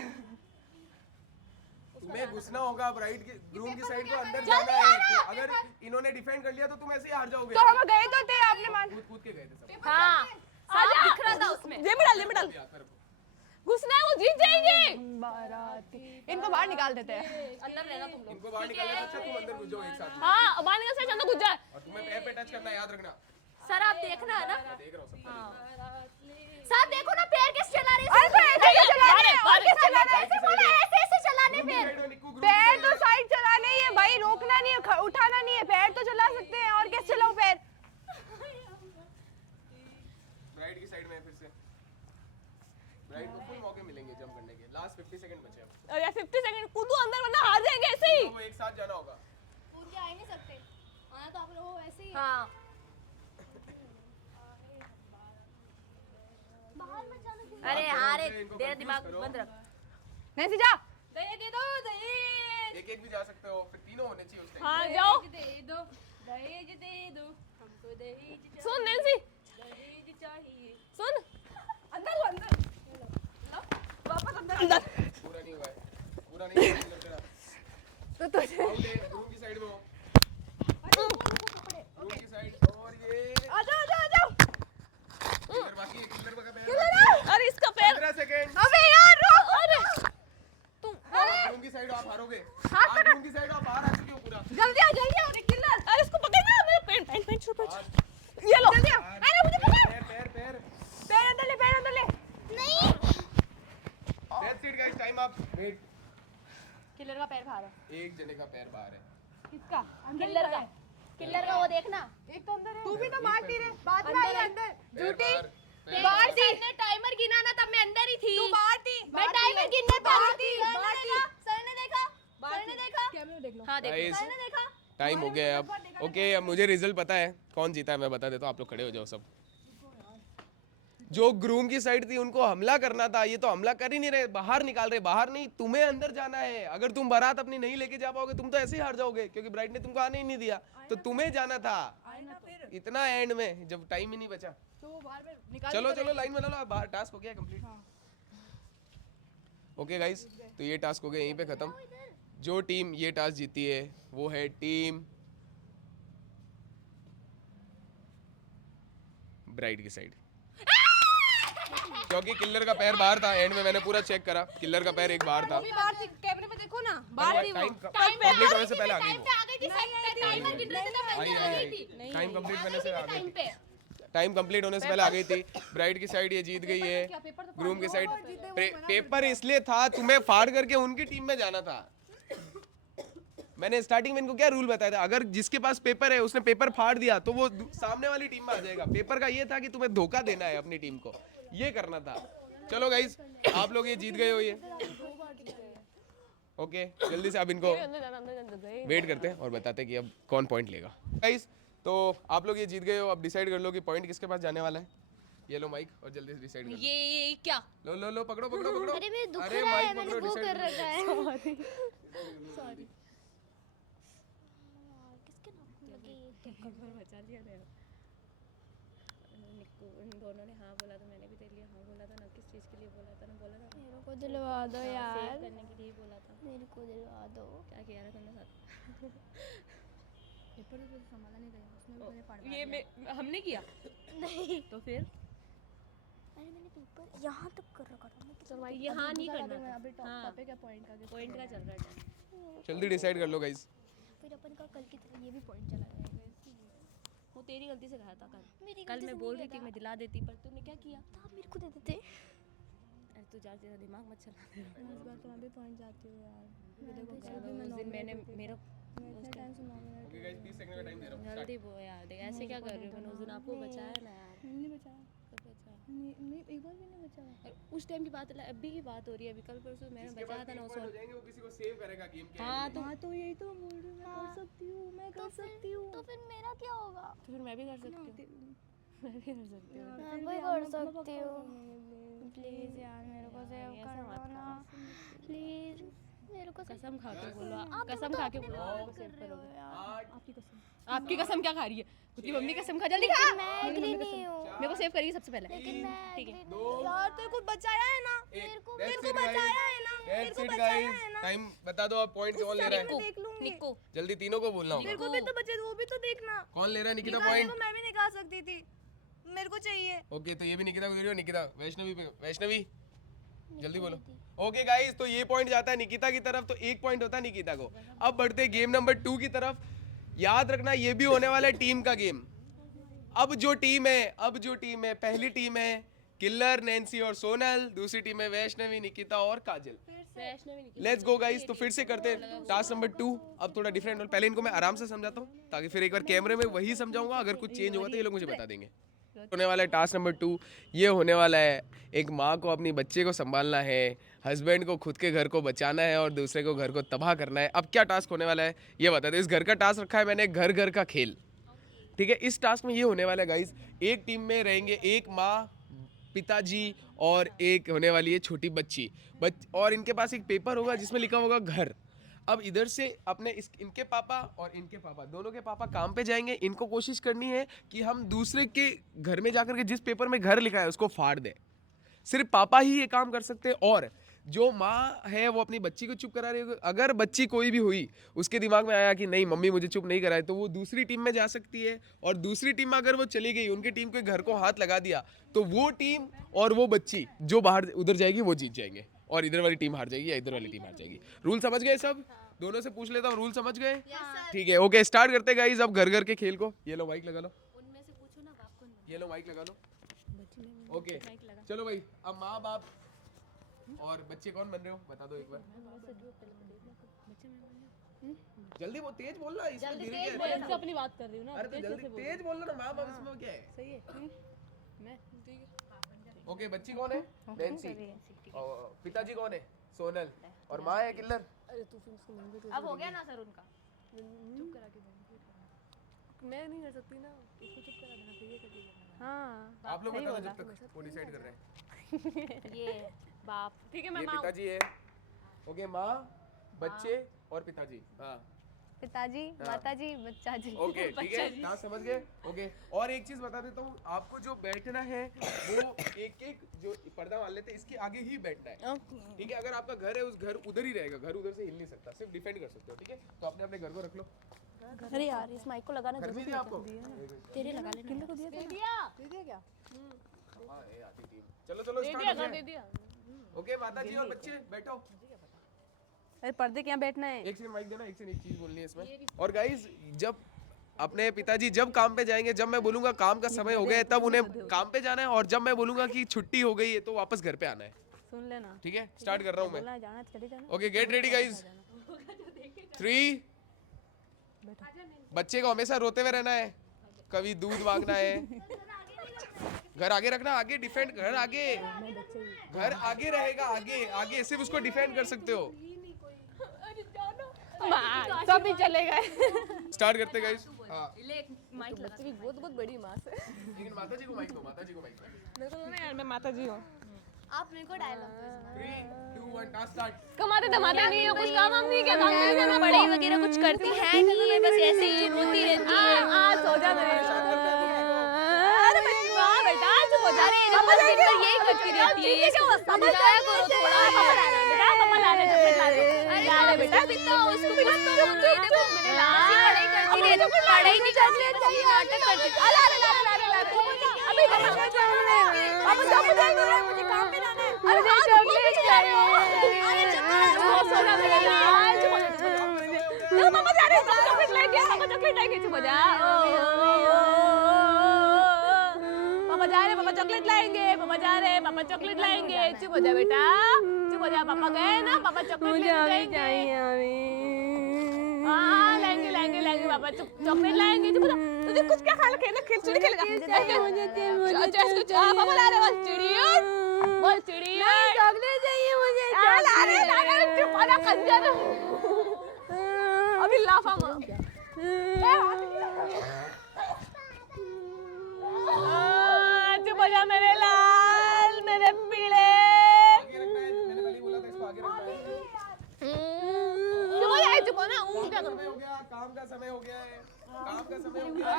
तुम्हें घुसना होगा ब्राइड की, ग्रूम की साइड को अंदर जाना है। तो अगर इन्होंने डिफेंड कर लिया तो तुम ऐसे ही हार जाओगे। तो हम गए तो थे आपने मान। कूद कूद के गए थे सब। हाँ सब दिख रहा था उसमें। ये में डाल ये में डाल। याद करो। घुसना है वो जीत जाएंगे। बाराती इनको बाहर निकाल देते हैं। अंदर रहना तुम लोग। इनको बाहर निकालने से अच्छा तुम अंदर घुस जाओ एक साथ में। हाँ बाहर निकल से चंदा घुस जाए। और तुम्हें पैर पे टच करना है, याद रखना। सर आप देखना है ना। मैं देख रहा हूँ सब। सर देखो ना पैर कैसे चला रही अरे तो ऐसे ही चलाने हैं, और कैसे चलाना है? ऐसे बोला ऐसे ऐसे चलाने ग्रूम की पैर। साइड में निक्को, ग्रूम की पैर साइड तो में। साइड चलाने ही है भाई, रोकना नहीं है, उठाना नहीं है। पैर तो चला सकते हैं और कैसे चलाऊं पैर? ब्राइड की साइड में फिर से। ब्राइड को फुल मौके मिलेंगे जंप करने के। लास्ट 50 सेकंड बचे अब। अरे 50 सेकंड कूदो अंदर वरना हार जाएंगे ऐसे ही। वो एक साथ जाना होगा। कूद के आ ही नहीं सकते। आना तो आप लोग वैसे ही है। हाँ बाहर मत जाना कूद। अरे अरे इनको तेरा confuse दिमाग करो। बंद रख। नैन्सी जा। दही दे दो दही। एक एक भी जा सकते हो, फिर तीनों होने चाहिए उस टाइम। हाँ जाओ। दे दो दहेज दे दो। सुन अंदर वो अंदर वापस अंदर अंदर पूरा नहीं हुआ है, पूरा नहीं हुआ है तेरा। तो तुझे आउट है, रूम की साइड में हो, रूम की साइड। और ये आ जाओ किलर बाकी है, किलर का पैर। अरे इसका पैर 15 सेकंड। अबे यार रुक अरे तुम आप रूम की साइड आप हारोगे। आप रूम की साइड आप बाहर आ चुके हो पूरा। जल्दी आ अरे किलर अरे इसको पकड़ना मेरा पैंट छुपा ये लो जल्दी आ अरे मुझे पकड़ पैर पैर पैर अंदर ले नहीं that's it guys, time up. Wait, killer का पैर बाहर है एक जने का पैर बाहर है। किसका किलर का वो देखना एक तो अंदर है तू भी तो मारती रे बाद में आई अंदर झूठी पैर बाहर थी ने टाइमर गिना ना तब मैं अंदर ही थी तू बाहर थी मैं टाइमर गिनने पे बाहर आई थी थी सर ने देखा कैमरे में देख लो हाँ देखो Guys, सर ने देखा टाइम हो गया है अब। ओके, अब मुझे रिजल्ट पता है कौन जीता है, मैं बता देता हूँ, आप लोग खड़े हो जाओ सब। जो ग्रूम की साइड थी उनको हमला करना था, ये तो हमला कर ही नहीं रहे, बाहर निकाल रहे। बाहर नहीं, तुम्हें अंदर जाना है। अगर तुम बारात अपनी नहीं लेके जा पाओगे तुम तो ऐसे ही हार जाओगे, क्योंकि ब्राइड ने तुमको आने ही नहीं दिया। तो तुम्हें जाना था इतना एंड में, जब टाइम ही नहीं बचा। तो बाहर में निकाल चलो चलो लाइन बना लो, बाहर टास्क हो गया कंप्लीट। ओके गाइस, तो ये टास्क हो गया यहीं पे खत्म। जो टीम ये टास्क जीती है वो है टीम ब्राइड की साइड, क्योंकि किलर का पैर बाहर था। एंड में मैंने पूरा चेक करा, किलर का पैर एक बाहर था। बाहर थी कैमरे में देखो ना बाहर थी वो कंप्लीट होने से पहले आ गई वो। आ गई थी टाइमर गिन रहे थे तब मैं अंदर आ गई थी टाइम कंप्लीट होने से आ गई टाइम थी। पे टाइम कंप्लीट होने से पहले आ गई थी। ब्राइड की साइड ये जीत गई है, ग्रूम की साइड। पेपर इसलिए था तुम्हें फाड़ करके उनकी टीम में जाना था। मैंने स्टार्टिंग में इनको क्या रूल बताया था, अगर जिसके पास पेपर है उसने पेपर फाड़ दिया तो वो सामने वाली टीम में आ जाएगा। पेपर का ये था कि तुम्हें धोखा देना है अपनी टीम को, ये करना था। चलो गाइस, आप लोग ये जीत गए हो ये। ओके, जल्दी से अब इनको वेट करते हैं और बताते हैं कि अब कौन पॉइंट लेगा। गाइस, तो आप लोग ये जीत गए हो, अब डिसाइड कर लो कि पॉइंट किसके पास जाने वाला है। ये लो माइक और जल्दी से डिसाइड कर लो। ये क्या लो लो लो, पकड़ो पकड़ो पकड़ो। अरे मेरे दुख अरे रहा है, माइक मैंने पकड़ो, वो डिसाइड कर कर रखा है। किसके नाम को लगी ये? बचा लिया था निक्कू, इन दोनों ने हाँ बोला तो मैंने भी दे लिया। हाँ बोला था ना, किस चीज़ के लिए बोला था ना, बोला था मेरे को दिलवा दो यार, सेव करने के लिए बोला था। मेरे को दिलवा दो। क्या किया था तुमने साथ? पेपर तो संभाला नहीं था उसने भी मुझे फाड़ ये हमने किया नहीं, तो फिर अरे मैंने पेपर यहाँ तक कर रखा था। मैं चलो भाई, ये हाँ नहीं करना था। अभी हाँ। टॉपिक है पॉइंट का पॉइंट का चल रहा है। जल्दी डिसाइड कर लो गाइस। फिर अपन का कल की तरह ये भी पॉइंट चला जाएगा। वो तेरी गलती से कहा था मेरी कल गलती मैं से बोल नहीं रही थी लगा। मैं दिला देती, पर तूने क्या किया? आप मेरे को दे देते। अरे तू जा, तेरा दिमाग मत चला। इस बार तो मैं भी पॉइंट जाती हूँ यार। देखो उस दिन मैंने मेरा इतने टाइम से नॉमिनेट ओके गाइस, 30 सेकंड का टाइम दे रहा हूं। जल्दी वो यार देख, ऐसे क्या कर रही हो? मैंने उस दिन आपको बचाया ना यार। नहीं बचाया कब बचाया? नहीं एक बार भी नहीं बचाया और उस टाइम की बात है, अभी की बात हो रही है। अभी कल परसों मैंने इसके बचाया बाद था ना 3 उस पॉइंट हो वक्त। जाएंगे, वो किसी को सेव करेगा गेम के हाँ end में। तो हाँ तो यही तो बोल रही हूँ मैं कर सकती हूँ मैं कर सकती हूँ तो फिर मेरा क्या होगा? तो फिर मैं भी कर सकती हूँ। मैं भी कर सकती हूँ। मैं भी कर सकती हूँ। प्लीज यार मेरे को सेव ऐसा कर मत दो ना, प्लीज मेरे को save कसम खा के बोलो, आप कसम तो खा के अपने बोलो बात आपको कर सेव रहे हो करोगे। यार। आपकी कसम आपकी कसम क्या खा रही है? खुद की मम्मी कसम खा, जल्दी खा। मैं एग्री नहीं हूँ, मेरे को सेव करिए सबसे पहले। लेकिन मैं ठीक agree है। नहीं हूँ। यार तेरे को बचाया है ना मेरे को- बचाया है ना मेरे That's को it बचाया guys, है ना टाइम बता दो, अब पॉइंट कौन ले रहा है? देख लूंगी निक्को, जल्दी तीनों को बोलना मेरे होगा। को भी तो बचे वो भी तो देखना कौन ले रहा है? निकिता निकालने पॉइंट। को मैं भी निकाल सकती थी मेरे को चाहिए ओके, तो ये भी निकिता को दे रही हो। निकिता, वैष्णवी पे, वैष्णवी जल्दी बोलो। ओके गाइस, तो ये पॉइंट जाता है निकिता की तरफ, तो 1 पॉइंट होता है निकिता को। अब बढ़ते हैं गेम नंबर 2 की तरफ। याद रखना ये भी होने वाला है टीम का गेम। अब जो टीम है, पहली टीम है किल्लर, नैन्सी और सोनल। दूसरी टीम है वैष्णवी, निकिता और काजल। वैष्णवी निक्को। लेट्स गो गाइस, तो फिर से करते हैं टास्क नंबर 2। अब थोड़ा डिफरेंट रोल, पहले इनको मैं आराम से समझाता हूँ ताकि फिर एक बार कैमरे में वही समझाऊंगा, अगर कुछ चेंज होगा तो ये लोग मुझे बता देंगे। होने वाला है टास्क नंबर 2। ये होने वाला है, एक माँ को अपनी बच्चे को संभालना है, हस्बैंड को खुद के घर को बचाना है और दूसरे को घर को तबाह करना है। अब क्या टास्क होने वाला है ये बता दे। इस घर का टास्क रखा है मैंने, घर घर का खेल। ठीक है, इस टास्क में ये होने वाला है गाइस, एक टीम में रहेंगे एक माँ, पिताजी और एक होने वाली है छोटी बच्ची। और इनके पास एक पेपर होगा जिसमें लिखा होगा घर। अब इधर से अपने इनके पापा और इनके पापा दोनों के पापा काम पे जाएंगे। इनको कोशिश करनी है कि हम दूसरे के घर में जाकर के जिस पेपर में घर लिखा है उसको फाड़ दें। सिर्फ पापा ही ये काम कर सकते हैं। और जो माँ है वो अपनी बच्ची को चुप करा रही है। अगर बच्ची कोई भी हुई, उसके दिमाग में आया कि नहीं मम्मी मुझे चुप नहीं कराए, तो वो दूसरी टीम में जा सकती है। और दूसरी टीम में अगर वो चली गई, उनकी टीम के घर को हाथ लगा दिया, तो वो टीम और वो बच्ची जो बाहर उधर जाएगी वो जीत जाएंगे, और इधर वाली टीम हार जाएगी या इधर वाली टीम हार जाएगी। रूल समझ गए सब? दोनों से पूछ लेता हूँ, रूल समझ गए? ठीक है, ओके, स्टार्ट करते हैं गाइस अब घर घर के खेल को। ये लो माइक लगा लो, उनमें से पूछो ना बाप कौन ये लो माइक लगा लो। ओके चलो भाई, अब माँ बाप और बच्चे कौन बन रहे हो बता दो एक बार। जल्दी वो तेज बोलना, इसमें धीरे क्या है? मैं अपनी बात कर रही हूँ ना। अरे तो जल्दी तेज बोलना ना, माँ बाप इसमें क्या है? सही है। मैं ठीक है। ओके, बच्ची कौन है? नैन्सी। और पिताजी कौन है? सोनल। और माँ है किल्लर। अरे तू फिर उसको मंदिर तो अब हो गया ना सर उनका। चुप करा के मैं नहीं कर सकती ना, उसको चुप करा देना फिर ये कर देगा। हाँ आप लोग बता दो जब तक वो डिसाइड कर रहे हैं। ये बाप। ठीक है ये मैं माँ पिताजी है। ओके, माँ, बच्चे और पिताजी। हाँ पिताजी हाँ। माताजी बच्चा जी। ओके ठीक है, कहाँ समझ गए? ओके, और एक चीज बता देता हूँ आपको, जो बैठना है वो एक एक जो पर्दा मान लेते हैं इसके आगे ही बैठना है। ठीक है, अगर आपका घर है उस घर उधर ही रहेगा, घर उधर से हिल नहीं सकता, सिर्फ डिफेंड कर सकते हो। ठीक है, तो अपने अपने घर को रख लो। अरे यार इस माइक को लगाना घर में दिया आपको? तेरे लगा लेना। किंडर को दिया दे दिया। दे दिया क्या? हाँ, ये आती टीम। चलो चलो दे स्टार्ट दिया करते दे हैं। दिया। ओके माताजी और बच्चे बैठो। अरे पर्दे क्या बैठना है? एक सेकंड माइक देना, एक सेकंड, एक चीज बोलनी है इसमें। और गाइस, जब अपने पिताजी जब काम पे जाएंगे, जब मैं बोलूंगा काम का समय हो गया है तब उन्हें काम पे जाना है, और जब मैं बोलूंगा कि छुट्टी हो गई है तो वापस घर पे आना है। सुन लेना। ठीक है, स्टार्ट कर रहा हूँ मैं। बोलना जाना चले जाना। Okay, get ready guys. 3। बच्चे को हमेशा रोते हुए रहना है, कभी दूध मांगना है। घर आगे रखना, आगे डिफेंड, घर आगे, घर आगे रहेगा, आगे आगे, सिर्फ उसको डिफेंड कर सकते हो। सब ही चले गए। स्टार्ट करते गाइस। हाँ, बच्चे भी बहुत बड़ी माँ से। लेकिन माताजी को माइक दो, माताजी को माइक दो। मेरे को ना यार मैं माताजी हूँ। आप मेरे को डायलॉग 3 2 1 टास्क स्टार्ट। कमाते धमाते नहीं हो, कुछ काम हम नहीं क्या काम नहीं करना बड़ी वगैरह कुछ करती है नहीं है, बस ऐसे ही रोती रहती है। आज हो जा मेरे। अरे वाह बेटा चुप हो जा। अरे पापा दिन भर यही करती रहती है, समझाया करो थोड़ा। बेटा पापा ला रहे चॉकलेट ला रहे। ला रहे बेटा, कितना उसको भी मत बोलो। देखो मैंने लास्ट पढ़ाई करती रहती, पढ़ाई नहीं करती रहती, नाटक करती। ला रहे अभी पापा सब जाएंगे, मुझे काम पे जाना है। अरे चॉकलेट चाहिए। अरे बहुत सोना मेरा लाल। चलो पापा जा रहे हैं, पापा चॉकलेट लेके, पापा चॉकलेट लेके। चुप हो जा। पापा जा रहे, पापा चॉकलेट लाएंगे, पापा जा रहे, पापा चॉकलेट लाएंगे। चुप हो जा बेटा, चुप हो जा। पापा गए ना, पापा चॉकलेट लेके जाएंगे। हाँ लाएंगे लाएंगे लाएंगे, पापा चॉकलेट लाएंगे। चुप हो जा। तुझे कुछ क्या खाना खेलना, चिड़ी खेलेगा? पापा ला रहे, बस चिड़िया, बोल चिड़िया। चॉकलेट चाहिए मुझे। ला रहे, चुप हो जा कंजर। अभी लाफा मत। चुप हो जा मेरे लाल, मेरे पीले। आगे रखना है, मैंने पहले ही बोला था इसको आगे रखना है। चुप हो जा, चुप हो ना। काम का समय हो गया, काम का समय हो गया है, काम का समय हो गया है।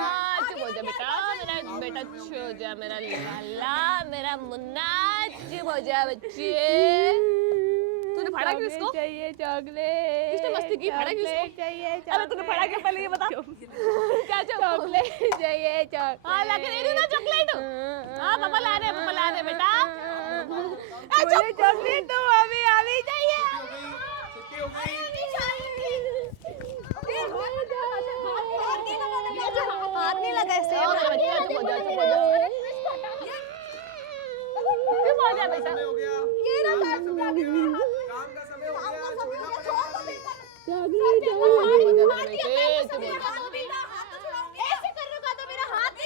चुप हो जा बेटा, मेरा बेटा चुप हो जा, मेरा लाला, मेरा मुन्ना। चुप हो जा बच्चे। तूने फाड़ा क्यों इसको? चाहिए चॉकलेट। किसने मस्ती की? फाड़ा क्यों इसको? चाहिए। अरे तूने फाड़ा क्यों, पहले ये बता। क्या चॉकलेट चाहिए चॉकलेट। हाँ लग रही ना चॉकलेट। हाँ पापा ला रहे बेटा। चॉकलेट तो अभी अभी चाहिए। छुट्टी हो गई। हाथ नहीं लगा इससे। चुप हो जा, चुप हो जा। चुप हो जा बेटा। समय हो गया, काम का समय हो गया, काम का समय हो गया, छोड़ना पड़ेगा। ऐसे कर रखा तो मेरा हाथ में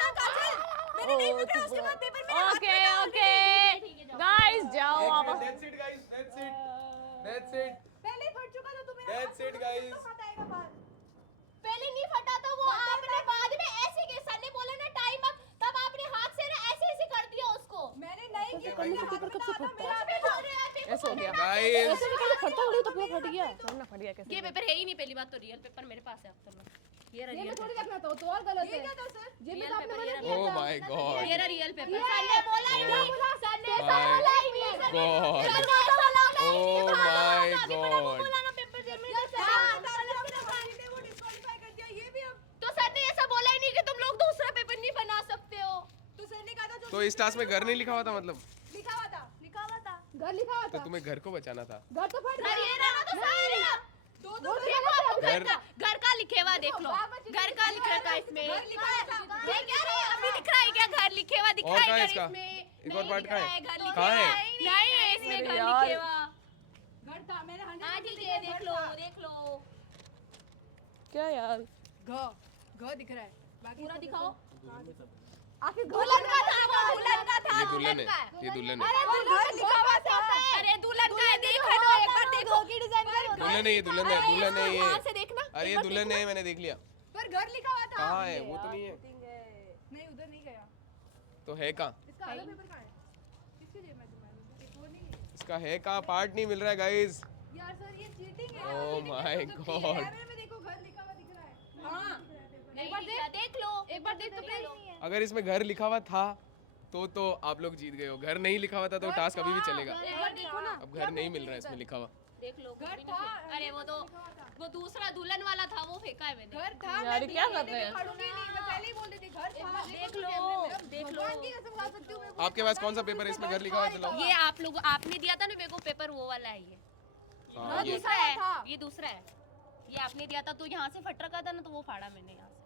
ना काजल। मैंने नहीं पकड़ा उसके बाद पेपर में। ओके ओके गाइस जाओ आप। That's it guys, that's it, that's it, पहले ही फट चुका था तो मेरा that's it guys। पहले नहीं फटा था वो, आपने बाद में ऐसे के सर ने बोला ना टाइम अप, तब आपने हाथ से ना ऐसे ऐसे कर दिया उसको। मैंने नहीं किया। पेपर कब से फटता है? ऐसा हो गया Guys, फटता हो रही तो तो पूरा फट गया। वरना फट गया कैसे? ये पेपर है ही नहीं, पहली बात तो रियल पेपर मेरे पास है अब तक। ये रहा ये रियल में थोड़ी पेपर, रखना था, तो और गलत है। ये में तो आपने मना किया ओह था। माय गॉड, ये रहा रियल पेपर। सर ने बोला ही नहीं, सर ने ऐसा माय बोला ही नहीं, सर ने गॉड, ऐसा बोला नहीं। ओह माय गॉड। बोला ना पेपर जेब में। तो सर ने ऐसा बोला ही नहीं कि तुम लोग दूसरा पेपर नहीं बना सकते हो। तो सर ने कहा था जो तो इस टास्क में घर नहीं लिखा हुआ था मतलब? लिखा हुआ था, लिखा हुआ था, घर लिखा हुआ तो था। तुम्हें घर को बचाना था। घर तो फट सर गया। ये रहा तो सारा दो देखो आपको घर- घर का लिखे हुआ देख लो, घर का लिख रखा है इसमें। ये क्या है, अभी लिख रहा है क्या घर लिखे हुआ दिख और रहा कहाँ है है घर इसका? इसमें? एक और नहीं पार्ट दिख कहाँ रहा है? घर कहाँ लिखे हुआ है? नहीं है इसमें घर यार। लिखे हुआ। घर था, मैंने 100% हाँ ठीक है, देख लो देख लो। क्या यार? घर दिख रहा है, बाकी पूरा दिखाओ। आखिर दुल्हन का था वो, दुल्हन का था, ये दुल्हन का है, ये दुल्हन है, अरे दुल्हन लिखा हुआ था। अरे दुल्हन का है, देखो ना एक बार देखो की डिजाइन का दुल्हन है, ये दुल्हन है, दुल्हन है ये। वहां से देखना। अरे ये दुल्हन है, मैंने देख लिया। पर घर लिखा हुआ था। कहाँ है? वो तो नहीं है। नहीं उधर नहीं गया। तो है कहाँ? इसका आधा पेपर कहाँ है? किसके जेब में है तुम्हारे? एक वो नहीं है। इसका है कहाँ? पार्ट नहीं मिल रहा है गाइस। यार सर ये चीटिंग है। ओह माय गॉड। कैमरे में देखो घर लिखा हुआ दिख रहा है। हां एक बार देख लो, एक बार देख तो प्लीज। अगर इसमें घर लिखा हुआ था तो आप लोग जीत गए हो। घर नहीं लिखा हुआ था तो टास्क अभी भी चलेगा। एक बार देखो ना, अब घर नहीं मिल रहा है इसमें लिखा हुआ। देख लो। अरे वो तो वो दूसरा दुल्हन वाला था, वो फेंका है मैंने। घर था। यार, ये क्या कर रहे हैं? पढ़ूंगी नहीं, मैं पहले ही बोल देती घर था। देख लो देख लो। भगवान की कसम खा सकती हूँ मैं। आपके पास कौन सा पेपर है इसमें घर लिखा हुआ है? चलाओ। ये आप लोग आपने दिया था ना मेरे को पेपर, वो वाला है ये। हाँ, ये दूसरा है, ये दूसरा है। ये आपने दिया था तो यहाँ से फट रखा था ना, तो वो फाड़ा मैंने यहाँ से।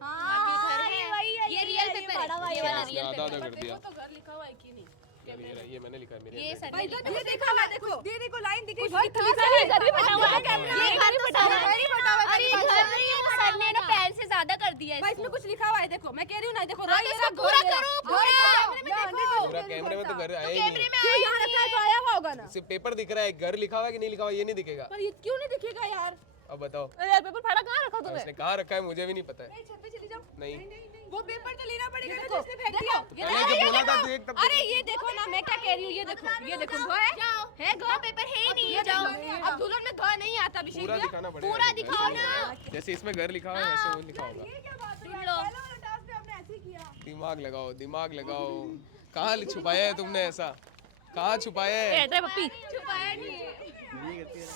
बाकी घर है, ये रियल पेपर है, ये वाला इसने रियल आधा पेपर। आधा कर दिया। तो घर लिखा हुआ है कि नहीं? ये मैंने लिखा है मेरे ये handwriting। सर ने लिखा ये देखा मैं, देखो ये देखो लाइन दिख रही है। घर भी फटा हुआ है। ये घर ही फटा हुआ है। अरे ये घर नहीं है, वो सर ने ना पेन से ज्यादा कर दिया भाई इसको। इसमें कुछ लिखा हुआ है, देखो मैं कह रही हूँ ना, देखो हाँ, तो इसको पूरा करो, पूरा। पूरा कैमरे में तो घर आया ही नहीं कैमरे है। में क्यों यहाँ रखा है तो आया हुआ होगा ना। सिर्फ पेपर दिख रहा है, घर लिखा हुआ है कि नहीं लिखा हुआ ये नहीं दिखेगा। पर ये क्यों नहीं दिखेगा यार? अब बताओ, अरे यार, पेपर फाड़ा कहाँ रखा अब तूने? इसने कहाँ रखा है मुझे भी नहीं पता है। नहीं छत पे चली जाओ। नहीं वो पेपर तो लेना पड़ेगा ना जिसने फेंक दिया। पहले जब बोला था तो एक तब अरे ये देखो ना, मैं क्या कह रही हूँ, ये देखो घर है घर पेपर है ही नहीं, ये जाओ। देखो। अब दुल्हन में घर नहीं आता अभिषेक पूरा भैया। दिखाना पड़ेगा। पूरा ऐसे दिखाओ नहीं ना। होगा। जैसे इसमें घर लिखा हुआ है वैसे वो लिखा होगा। ये क्या बात है सुन यार? लो। पहले वाले टास्क में आपने ऐसे ही किया। दिमाग लगाओ, दिमाग लगाओ। कहाँ छुपाया है तुमने ऐसा? कहाँ छुपाया है? ए, तेरे पप्पी। छुपाया नहीं है।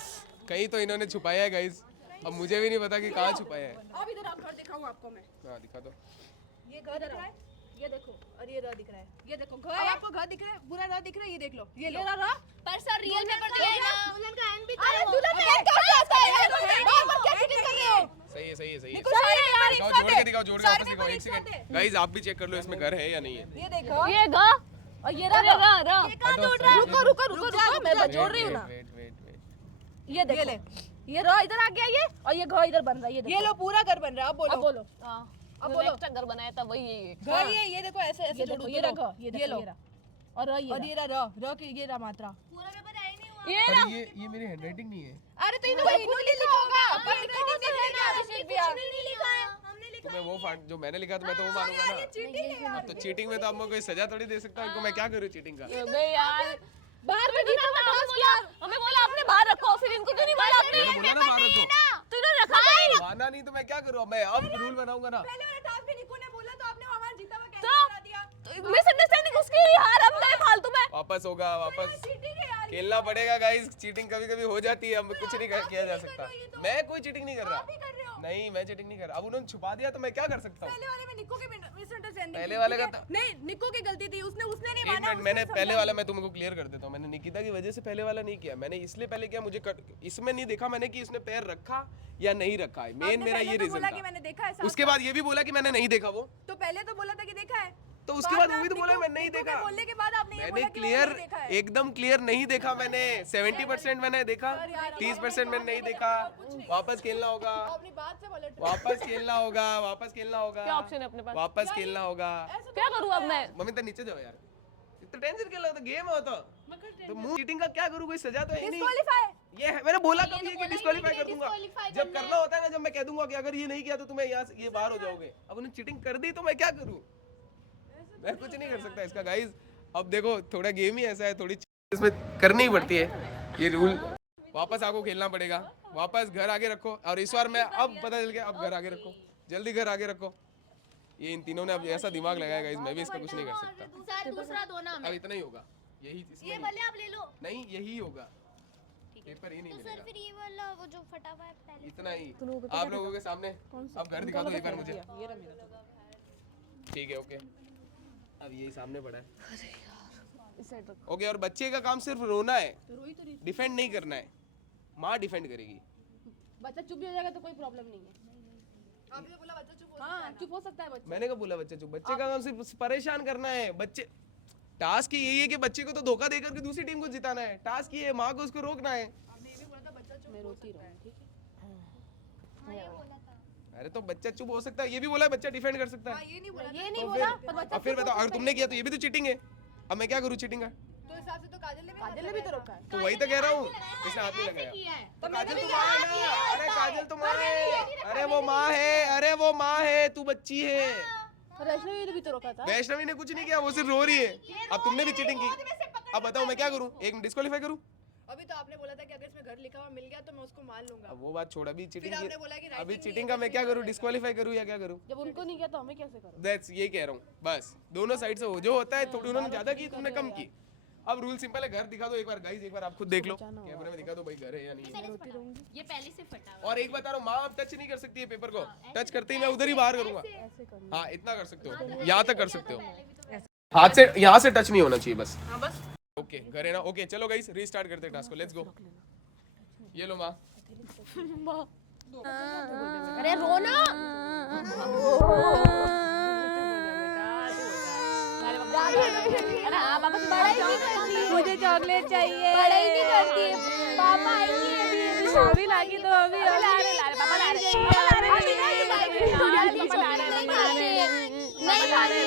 कहीं तो इन्होंने छुपाया है गाइस। अब मुझे भी नहीं पता कि कहाँ छुपाया है। अब इधर आप घर दिखाऊं आपको मैं। हाँ दिखा दो। ये घर दिख रहा है, ये देखो, और ये रह दिख रहा है, ये देखो घर। अब आपको घर दिख रहा है, पूरा रह दिख रहा है, ये देख लो, ये लो। पर सर रियल पेपर तो है ना। दुल्हन का एंड भी तो अरे है वो। दुल्हन में क्या आता है? बार-बार क्या चीटिंग कर रहे हो? सही है, सही है, सही है। दिखाओ, जोड़ के दिखाओ, जोड़ के सारे वापस दिखाओ। पेपर एक एक साथ सेकंड गाइस, आप भी चेक कर लो इसमें घर है या नहीं है। ये देखो, ये गा और ये अरे गा गा रुको रुको रुको रुको, मैं जोड़ रही हूँ ना। Wait wait wait. ये देखो, ये रहा इधर आ गया ये, और ये घर इधर बन रहा है, ये देखो। ये लो पूरा घर बन रहा है। अब बोलो, अब बोलो। अब बोलो। एक्स्ट्रा घर बनाया था वही है ये। घर ये देखो ऐसे ऐसे जोड़ो, ये रखो, ये लो, और ये रहा कि ये रहा मात्रा। पूरा पेपर है ही नहीं हुआ। ये पर ये मेरी हैंडराइटिंग नहीं है। अरे तो इन्होंने लिखा होगा, पर कुछ नहीं लिखा है, हमने लिखा। तो मैं वो फाड़ जो मैंने लिखा तो मैं तो वो मानूंगा ना। चीटिंग है। अब तो चीटिंग में तो अब मैं कोई सजा थोड़ी दे सकता हूँ। इनको मैं क्या करूँ चीटिंग का? बे यार, बाहर में जीता हुआ टास्क यार। हमें बोला आपने बाहर रखो, फिर इनको क्यों नहीं बोला आपने? मैंने बोला ना बाहर रखो। तो इन्होंने रखा नहीं। माना नहीं तो मैं क्या करूँ? मैं अब रूल बनाऊंगा ना। पहले वाला टास्क भी निको ने बोला तो आपने हमारा जीता हुआ कैसे तो- बना दिया? तो मिसअंडरस्टैंडिंग उसकी यार, हम गए फालतू में। वापस होगा, वापस चीटिंग है यार। खेलना पड़ेगा गाइस। चीटिंग कभी कभी हो जाती है, अब कुछ नहीं किया जा सकता। मैं कोई चीटिंग नहीं कर रहा। आप ही कर रहे हो। नहीं, मैं चीटिंग नहीं कर रहा। अब उन्होंने छुपा दिया तो मैं क्या कर सकता हूँ? पहले वाले में निको की मिसअंडरस्टैंडिंग। पहले वाले का था- नहीं, निको की गलती थी, उसने नहीं एक माना। मिनट, मैंने पहले वाला मैं तुमको क्लियर कर देता हूँ। मैंने निकिता की वजह से पहले वाला नहीं किया। मैंने इसलिए पहले किया, मुझे इसमें नहीं देखा मैंने कि इसने पैर रखा या नहीं रखा है। मेन मेरा ये रीजन बोला कि था। मैंने देखा है। उसके बाद ये भी बोला कि मैंने नहीं देखा वो। तो पहले तो बोला था कि देखा है। तो उसके बाद वो भी तो बोला मैं नहीं निको के देखा। बोलने के बाद आपने ये मैंने बोला कि क्लियर, मैंने देखा है। एकदम क्लियर नहीं देखा मैंने। 70% मैंने देखा, 30% मैंने नहीं देखा। वापस खेलना होगा, अपनी बात से पलट। वापस खेलना होगा, वापस खेलना होगा। क्या ऑप्शन है अपने पास? वापस खेलना होगा। क्या करूँ अब मैं? मम्मी तो नीचे जाओ यार, इतना टेंशन क्या लगता? गेम होता तो मुंह चीटिंग का क्या करूँ? कोई सजा तो है ही नहीं। डिस्क्वालीफाई। ये है, मैंने बोला कब ये कि बोला ही डिस्क्वालीफाई नहीं कर दूंगा। disqualify जब करना होता है ना, जब मैं कह दूंगा कि अगर ये नहीं किया तो तुम्हें यहाँ से ये बाहर हो जाओगे। अब उन्होंने चीटिंग कर दी तो मैं क्या करूँ? मैं कुछ नहीं कर सकता इसका गाइस। अब देखो थोड़ा गेम ही ऐसा है, थोड़ी इसमें करनी ही पड़ती है ये रूल। वापस आपको खेलना पड़ेगा, वापस घर आगे रखो। और इस बार मैं अब पता चल गया, अब घर आगे रखो, जल्दी घर आगे रखो। ये इन तीनों ने अब ऐसा दिमाग लगाया गाइस, मैं भी इसका कुछ नहीं कर सकता। सर दूसरा दो ना अब हमें। इतना ही होगा, यही इसमें ये भले आप ले लो। नहीं, यही होगा, पेपर ही नहीं तो सर मिलेगा, फिर ये वाला वो जो फटा हुआ है पहले इतना ही। आप लोगों के सामने अब घर दिखा दो एक बार मुझे। ठीक है, ओके, अब यही सामने पड़ा है। ओके, और बच्चे का काम सिर्फ रोना है, डिफेंड नहीं करना है। माँ डिफेंड करेगी। बच्चा चुप भी हो जाएगा तो कोई प्रॉब्लम नहीं है। आपने बोला बच्चा चुप हो, हाँ चुप हो सकता है बच्चा। मैंने कब बोला बच्चे चुप? बच्चे का काम सिर्फ परेशान करना है। बच्चे टास्क ही यही है कि बच्चे को तो धोखा देकर के दूसरी टीम को जिताना है। टास्क ये है, माँ को उसको रोकना है। आपने ये भी बोला था बच्चा चुप, मैं रोती रहूं, ठीक है? हाँ ये बोला था अरे तो बच्चा चुप हो सकता है, ये भी बोला है बच्चा डिफेंड कर सकता हाँ है। ये नहीं बोला, ये नहीं तो बोला, फिर पर बच्चा अब फिर बताओ, अगर तुमने किया तो ये भी तो चीटिंग है। अब मैं क्या करूँ चीटिंग का? तो हिसाब से तो काजल ने भी तो रोका है। तो वही तो कह रहा हूँ, इसने हाथ नहीं लगाया। तो काजल तो माँ है ना, अरे काजल तो माँ है, अरे वो माँ है, अरे वो माँ है, तू बच्ची है। वैष्णवी ने भी तो रोका था। वैष्णवी ने कुछ नहीं किया, वो सिर्फ रो रही है। अब तुमने भी चीटिंग की, अब बताओ मैं क्या करूँ? एक डिस्क्वालीफाई करूँ? अभी तो आपने बोला था कि अगर इसमें घर लिखा हुआ मिल गया तो मैं उसको मार लूंगा। अब वो बात छोड़, अभी चीटिंग फिर आपने बोला कि की, writing अभी नहीं चीटिंग है, का मैं क्या करूँ? डिस्क्वालीफाई करूँ या क्या करूँ? जब उनको नहीं किया तो हमें कैसे करो? दैट्स ये कह रहा हूँ, बस दोनों साइड से हो जो होता है। थोड़ी उन्होंने ज्यादा की, तुमने कम की। अब रूल सिंपल है, घर दिखा दो एक बार गाइस, एक बार आप खुद देख लो कैमरे में, दिखा दो भाई घर है या नहीं है। ये पहले से फटा हुआ। और एक बता रहा हूँ, माँ अब टच नहीं कर सकती है पेपर को, टच करते ही मैं उधर ही बाहर करूंगा। हाँ इतना कर सकते हो, यहाँ तक कर सकते हो, हाथ से यहाँ से टच नहीं होना चाहिए बस। हाँ बस। ओके घर है ना, ओके चलो गाइस रीस्टार्ट करते हैं टास्क को, लेट्स गो। ये लो माँ, अरे रोना। मुझे चॉकलेट चाहिए। पढ़ाई नहीं करती है, पापा आएंगे अभी। अभी लागी तो अभी ला रहे पापा ला रहे नहीं खानी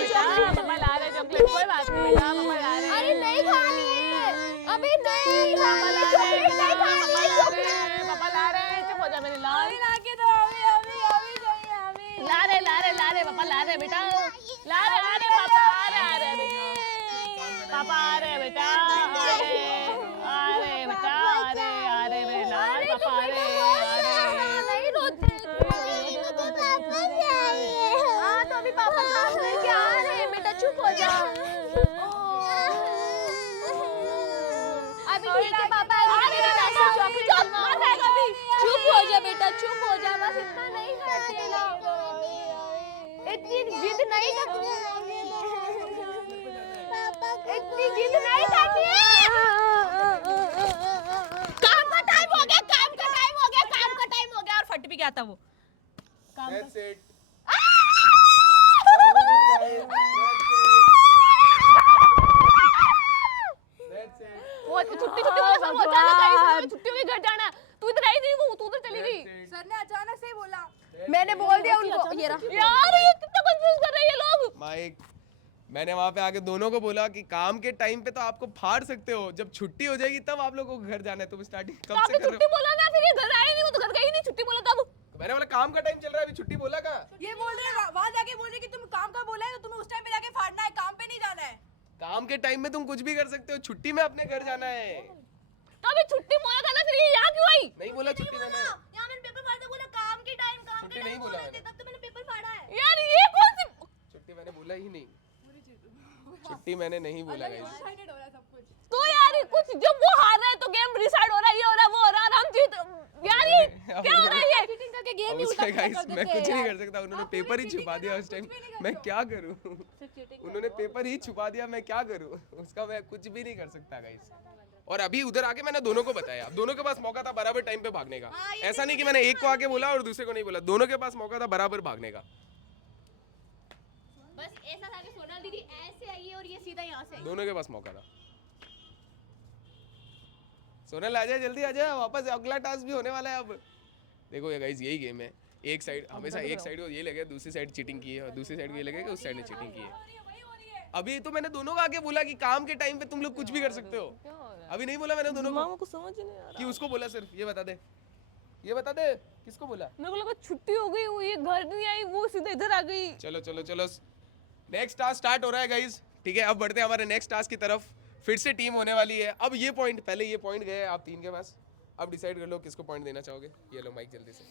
पापा ला रहे चॉकलेट, कोई बात नहीं बेटा, पापा ला रहे। अरे नहीं खानी है अभी, नहीं पापा ला रहे, नहीं खानी है चॉकलेट। पापा ला रहे, चुप हो जा मेरी लाल। अभी लाके दो, अभी अभी अभी चाहिए अभी। ला रहे पापा ला रहे बेटा, ला रहे पापा आ रहे पापा आ रहे बेटा, आ रहे बेटा, आ रहे मेरे लाल पापा आ रहे। नहीं रोते हाँ तो अभी पापा साथ में क्या आ रहे हैं बेटा, चुप हो जा। अभी ठीक है पापा, चुप हो जा बेटा, चुप हो जा, बस इतना नहीं करते ना, इतनी जिद नहीं करती, इतनी जिद नहीं करती है। काम का टाइम हो गया, काम का टाइम हो गया, काम का टाइम हो गया। और फट भी गया था वो। That's it. That's it. वो छुट्टी बोला सब हो जाना चाहिए, छुट्टी हुई घर जाना। तू इधर आई नहीं, वो तू उधर चली गई। सर ने अचानक से ही बोला। मैंने बोल दिया उनको, ये रहा। यार ये कितना कंफ्यूज कर रहे हैं ये लोग। माइक, मैंने वहाँ पे आके दोनों को बोला कि काम के टाइम पे तो आपको फाड़ सकते हो, जब छुट्टी हो जाएगी तब आप लोगों को घर जाना है। तुम स्टार्टिंग तो कब से आपने कर रहे छुट्टी बोला ना, फिर ये घर आए नहीं, वो तो घर गई नहीं, छुट्टी बोला तब। हो? मैंने बोला काम का टाइम चल रहा है, अभी छुट्टी बोला कहाँ? ये बोल रहे हैं, वहाँ जाके बोल रहे हैं कि तुम काम का बोला है तो तुम्हें उस टाइम पे जाके फाड़ना है, काम पे नहीं जाना है। काम के टाइम में तुम कुछ भी कर सकते हो, छुट्टी में अपने घर जाना है। तो अभी छुट्टी बोला था ना, फिर ये यहाँ क्यों आई? नहीं बोला छुट्टी मैंने, यहाँ मैंने पेपर फाड़ा, बोला काम के टाइम, काम छुट्टी के नहीं टाइम बोला बोल रहे थे, मैंने। तब तो मैंने पेपर फाड़ा है। यार ये कौन सी छुट्टी मैंने बोला ही नहीं, छुट्टी मैंने नहीं बोला गाइस। डिसाइडेड हो रहा है सब कुछ। तो यार ये कुछ, जब वो हार रहा है तो गेम रिसाइड हो रहा है, ये हो रहा है, वो हो रहा है, और हम जीत। यार ये क्या हो रहा है ये? चीटिंग करके गेम अब ही उसमें उल्टा गाइस कर मैं देते कुछ हैं नहीं यार। कर सकता, उन्होंने पेपर ही छुपा दिया उस टाइम, मैं क्या करूं? उन्होंने पेपर ही छुपा दिया, मैं क्या करूं? उसका मैं कुछ भी नहीं कर सकता गाइस। और अभी उधर आके मैंने दोनों को बताया, अब दोनों के पास मौका था बराबर टाइम पे भागने का। ऐसा नहीं कि मैंने एक को आके बोला और दूसरे को नहीं बोला, दोनों के पास मौका था बराबर भागने का। बस ऐसा था कि सोनल दीदी ऐसे आई है और ये सीधा यहाँ से आई। दोनों के पास मौका था। सोनल आ जाए, जल्दी आ जाए, वापस अगला टास्क भी होने वाला है अब। देखो ये गाइस यही गेम है, एक साइड हमेशा एक साइड को ये लगे दूसरी साइड चीटिंग की है, और दूसरी साइड को ये लगे कि उस साइड ने चीटिंग की है। अभी तो मैंने दोनों को आके बोला कि काम के टाइम पे तुम लोग कुछ भी कर सकते हो। अभी नहीं बोला मैंने दोनों को, कुछ समझ ही नहीं आ रहा। कि उसको बोला सिर्फ ये बता दे, ये बता दे किसको बोला? मेरे को लगा छुट्टी हो गई, वो ये घर नहीं आई, वो सीधे इधर आ गई। चलो चलो चलो, नेक्स्ट टास्क स्टार्ट हो रहा है गाइस, ठीक है? अब बढ़ते हैं हमारे नेक्स्ट टास्क की तरफ। फिर से टीम होने वाली है। अब ये पॉइंट, पहले ये पॉइंट गए आप तीन के पास, अब डिसाइड कर लो किसको पॉइंट देना चाहोगे। ये लो माइक जल्दी से।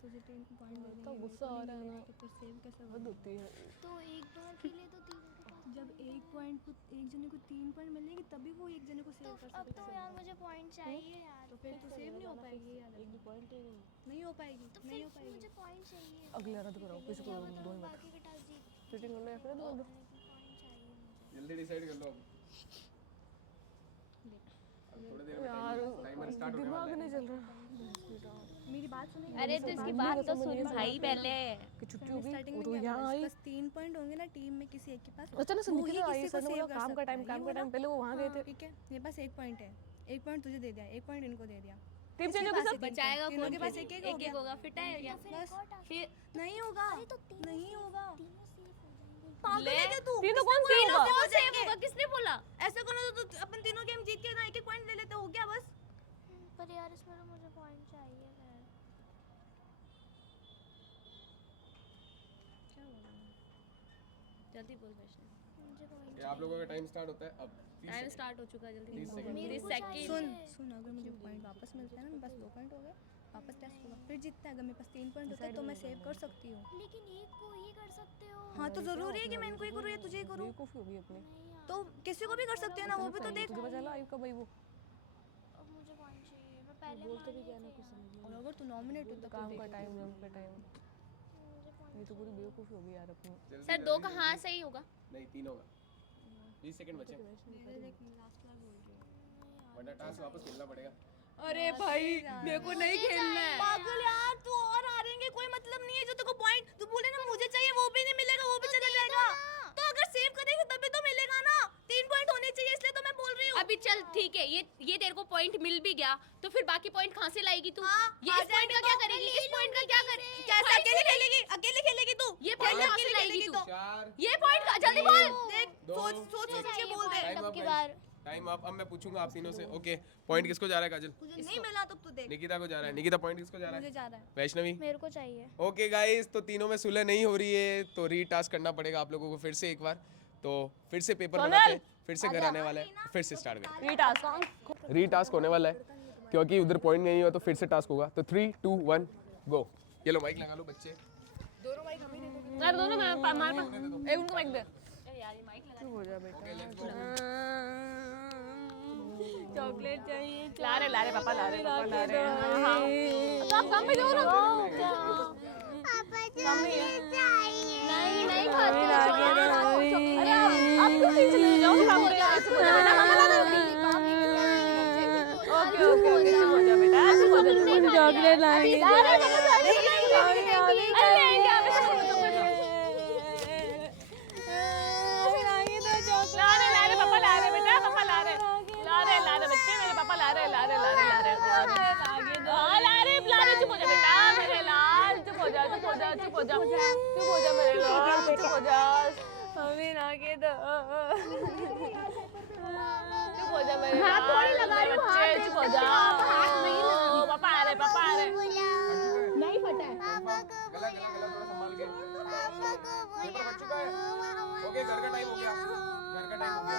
तुझे 3 पॉइंट दे तो गुस्सा आ रहा है ना, तो सेव कैसे हद होती है। तो एक बार के लिए तो तीनों के पास जब एक पॉइंट को एक जने को 3 पॉइंट मिलेगी तभी वो एक जने को सेव कर अब सकता तो यार मुझे पॉइंट चाहिए यार। तो फिर तो सेव नहीं हो पाएगी यार, एक भी पॉइंट ही नहीं। नहीं हो पाएगी, तो नहीं फिर हो पाएगी। मुझे पॉइंट चाहिए। अगले रद्द कराओ, किसी को क्या दो बताऊँ, ही मत। बाकी के टास्क जीत चीटिंग करना है फिर दो। पॉइंट चाहिए मुझे। जल्दी डिसाइड कर लो अब। अब थोड़ी देर में यार टाइमर स्टार्ट होने दिमाग वाला है। नहीं चल रहा। मेरी बात सुनिए। अरे तो इसकी बात तो सुन भाई पहले। कि छुट्टी मैंने होगी स्टार्टिंग वो में तो क्या यहाँ बोला, आई। बस 3 पॉइंट होंगे ना टीम में किसी एक के पास। अच्छा ना वो संदीप ही आई किसी सर को ने बोला save कर काम का सकता टाइम है। काम ये का टाइम बोला? पहले वो वहाँ गए हाँ, थे। ठीक है, ये बस 1 पॉइंट है। 1 पॉइंट तुझे दे दिया, 1 पॉइंट इनको दे दिया। टीम चेंज होगी सब। बचाएगा तीनों कौन के पास एक एक हो गया। होगा फिर टाइम गया फिर एक और टास्क फिर नहीं होगा, अरे तो तीनों नहीं सेव- होगा। तीनों सेव हो जाएंगे। पागल है क्या तू? तीनों कौन से तीनों होगा? कौन सेव होगा किसने बोला? ऐसा करो तो अपन तीनों गेम जीत के ना 1-1 पॉइंट ले लेते, हो गया बस। पर यार इसमें तो मुझे पॉइंट चाहिए फिर। जल्दी बोल वैष्णव। मुझे पॉइंट ये आप लोगों का टाइम स्टार्ट होता है अब। 30 टाइम सेकंड। स्टार्ट हो चुका है, जल्दी 30 सेकंड। मेरे को चाहिए। सुन अगर मुझे पॉइंट वापस मिलता है ना, मेरे पास 2 पॉइंट हो गए, वापस टेस्ट होगा, फिर जीतता है। अगर मेरे पास 3 पॉइंट होते हैं तो मैं सेव कर सकती हूँ। लेकिन एक को ही कर सकते हो। हाँ तो जरूरी है कि मैं इनको ही करूँ या तुझे ही करूँ? बेवकूफी होगी अपनी। नहीं यार, तो किसी को भी कर सकती है ना, वो भी तो देख। तुझे पता चला आयु का भाई वो अब मुझे पॉइंट चाहिए। मैं पहले बोलते भी मान क्या लिए ना थे कुछ यार। समझ और अगर तू नॉमिनेट होता तो काम का देख। टाइम जम का टाइम। मुझे पॉइंट ये तो पूरी बेवकूफी होगी यार अपनी। जल्दी, सर जल्दी, 2 का जल्दी। हाँ सही होगा। नहीं 3 होगा। 20 सेकंड बचे लास्ट बार बोल रही हूँ। वरना टास्क वापस खेलना पड़ेगा। अरे भाई मेरे को नहीं खेलना है। पागल यार, तू और हारेंगे कोई मतलब नहीं है। जो तेरे को पॉइंट तू बोले ना मुझे चाहिए, वो भी नहीं मिलेगा, वो भी चला जाएगा। तो अगर सेव करेगी तभी तो मिलेगा ना। 3 पॉइंट होने चाहिए, इसलिए तो मैं बोल रही हूँ। अभी चल ठीक है, ये तेरे को पॉइंट मिल भी गया तो फिर बाकी पॉइंट कहाँ से लाएगी तू? हाँ, ये इस पॉइंट का क्या करेगी? इस पॉइंट का क्या करेगी? कैसे अकेले खेलेगी? अकेले खेलेगी तू? ये पॉइंट कहाँ से अकेले लाएगी खेलेगी तू? 4 ये पॉइंट का जल्दी बोल। देख, दो, सोच सोच सोच के बोल दे। टाइम अब अप की बार टाइम अप। अब मैं पूछूंगा आप तीनों से। ओके पॉइंट किसको जा रहा है काजल? तुझे नहीं मिला तो तू देख। निकिता को जा रहा है। निकिता पॉइंट किसको जा रहा मुझे है? जा रहा है। वैष्णवी। मेरे को चाहिए। ओके गाइस, तो तीनों में सुलह नहीं हो रही है तो रीटास्क करना पड़ेगा आप लोगों को फिर से एक बार। तो फिर से पेपर बनाते हैं, फिर से घर आने वाला है, फिर से स्टार्ट करते हैं। रीटास्क होने वाला है क्योंकि उधर पॉइंट नहीं हुआ तो फिर से टास्क होगा। तो 3 2 1 गो। ये लो माइक लगा लो बच्चे। यार दोनों मैं मार एक उनको माइक दे। चुप हो जा बेटा। चॉकलेट चाहिए। ला रहे पापा ला रहे पापा ला रहे। हाँ तो आप काम पे जाओ ना। नहीं नहीं खाती। अरे आप क्यों नहीं चले जाओ काम पे। चुप हो जा बेटा पापा ला रहे। ओके ओके ओके चुप हो जा बेटा चुप हो जा चॉकलेट लाएंगे। ला रहे पापा ला रहे बेटा पापा ला रहे बच्चे मेरे पापा ला रहे ला रहे ला रहे चुप हो जा बेटा मेरे लाल चुप हो जा चुप हो जा चुप हो जा चुप हो जा मेरे लाल चुप हो जा मम्मी लाके दो। चुप हो जा मेरे हाथ थोड़ी लगा रही हूं बच्चे चुप हो जा पापा आ रहे नहीं फटा है। गला गला गला थोड़ा संभाल के। पेपर बच चुका है। ओके घर का टाइम हो गया। घर का टाइम हो गया।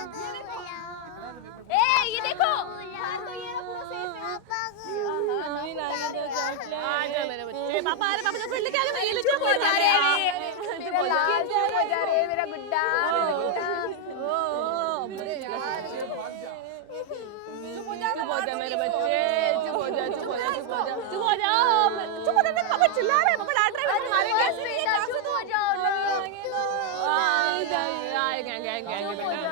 ए ये देखो। आ जा मेरे बच्चे पापा आ रहे पापा चॉकलेट लेके आ रहे ये ले चुप हो जा चुप हो जा रे मेरा गुड्डा। चुप हो जा मेरे बच्चे चुप हो जा चुप हो जा चुप हो जा चुप हो जा चुप हो जा पापा चिल्ला रहे पापा डांट रहे हैं मारेंगे चुप हो जाओ। आएंगे बेटा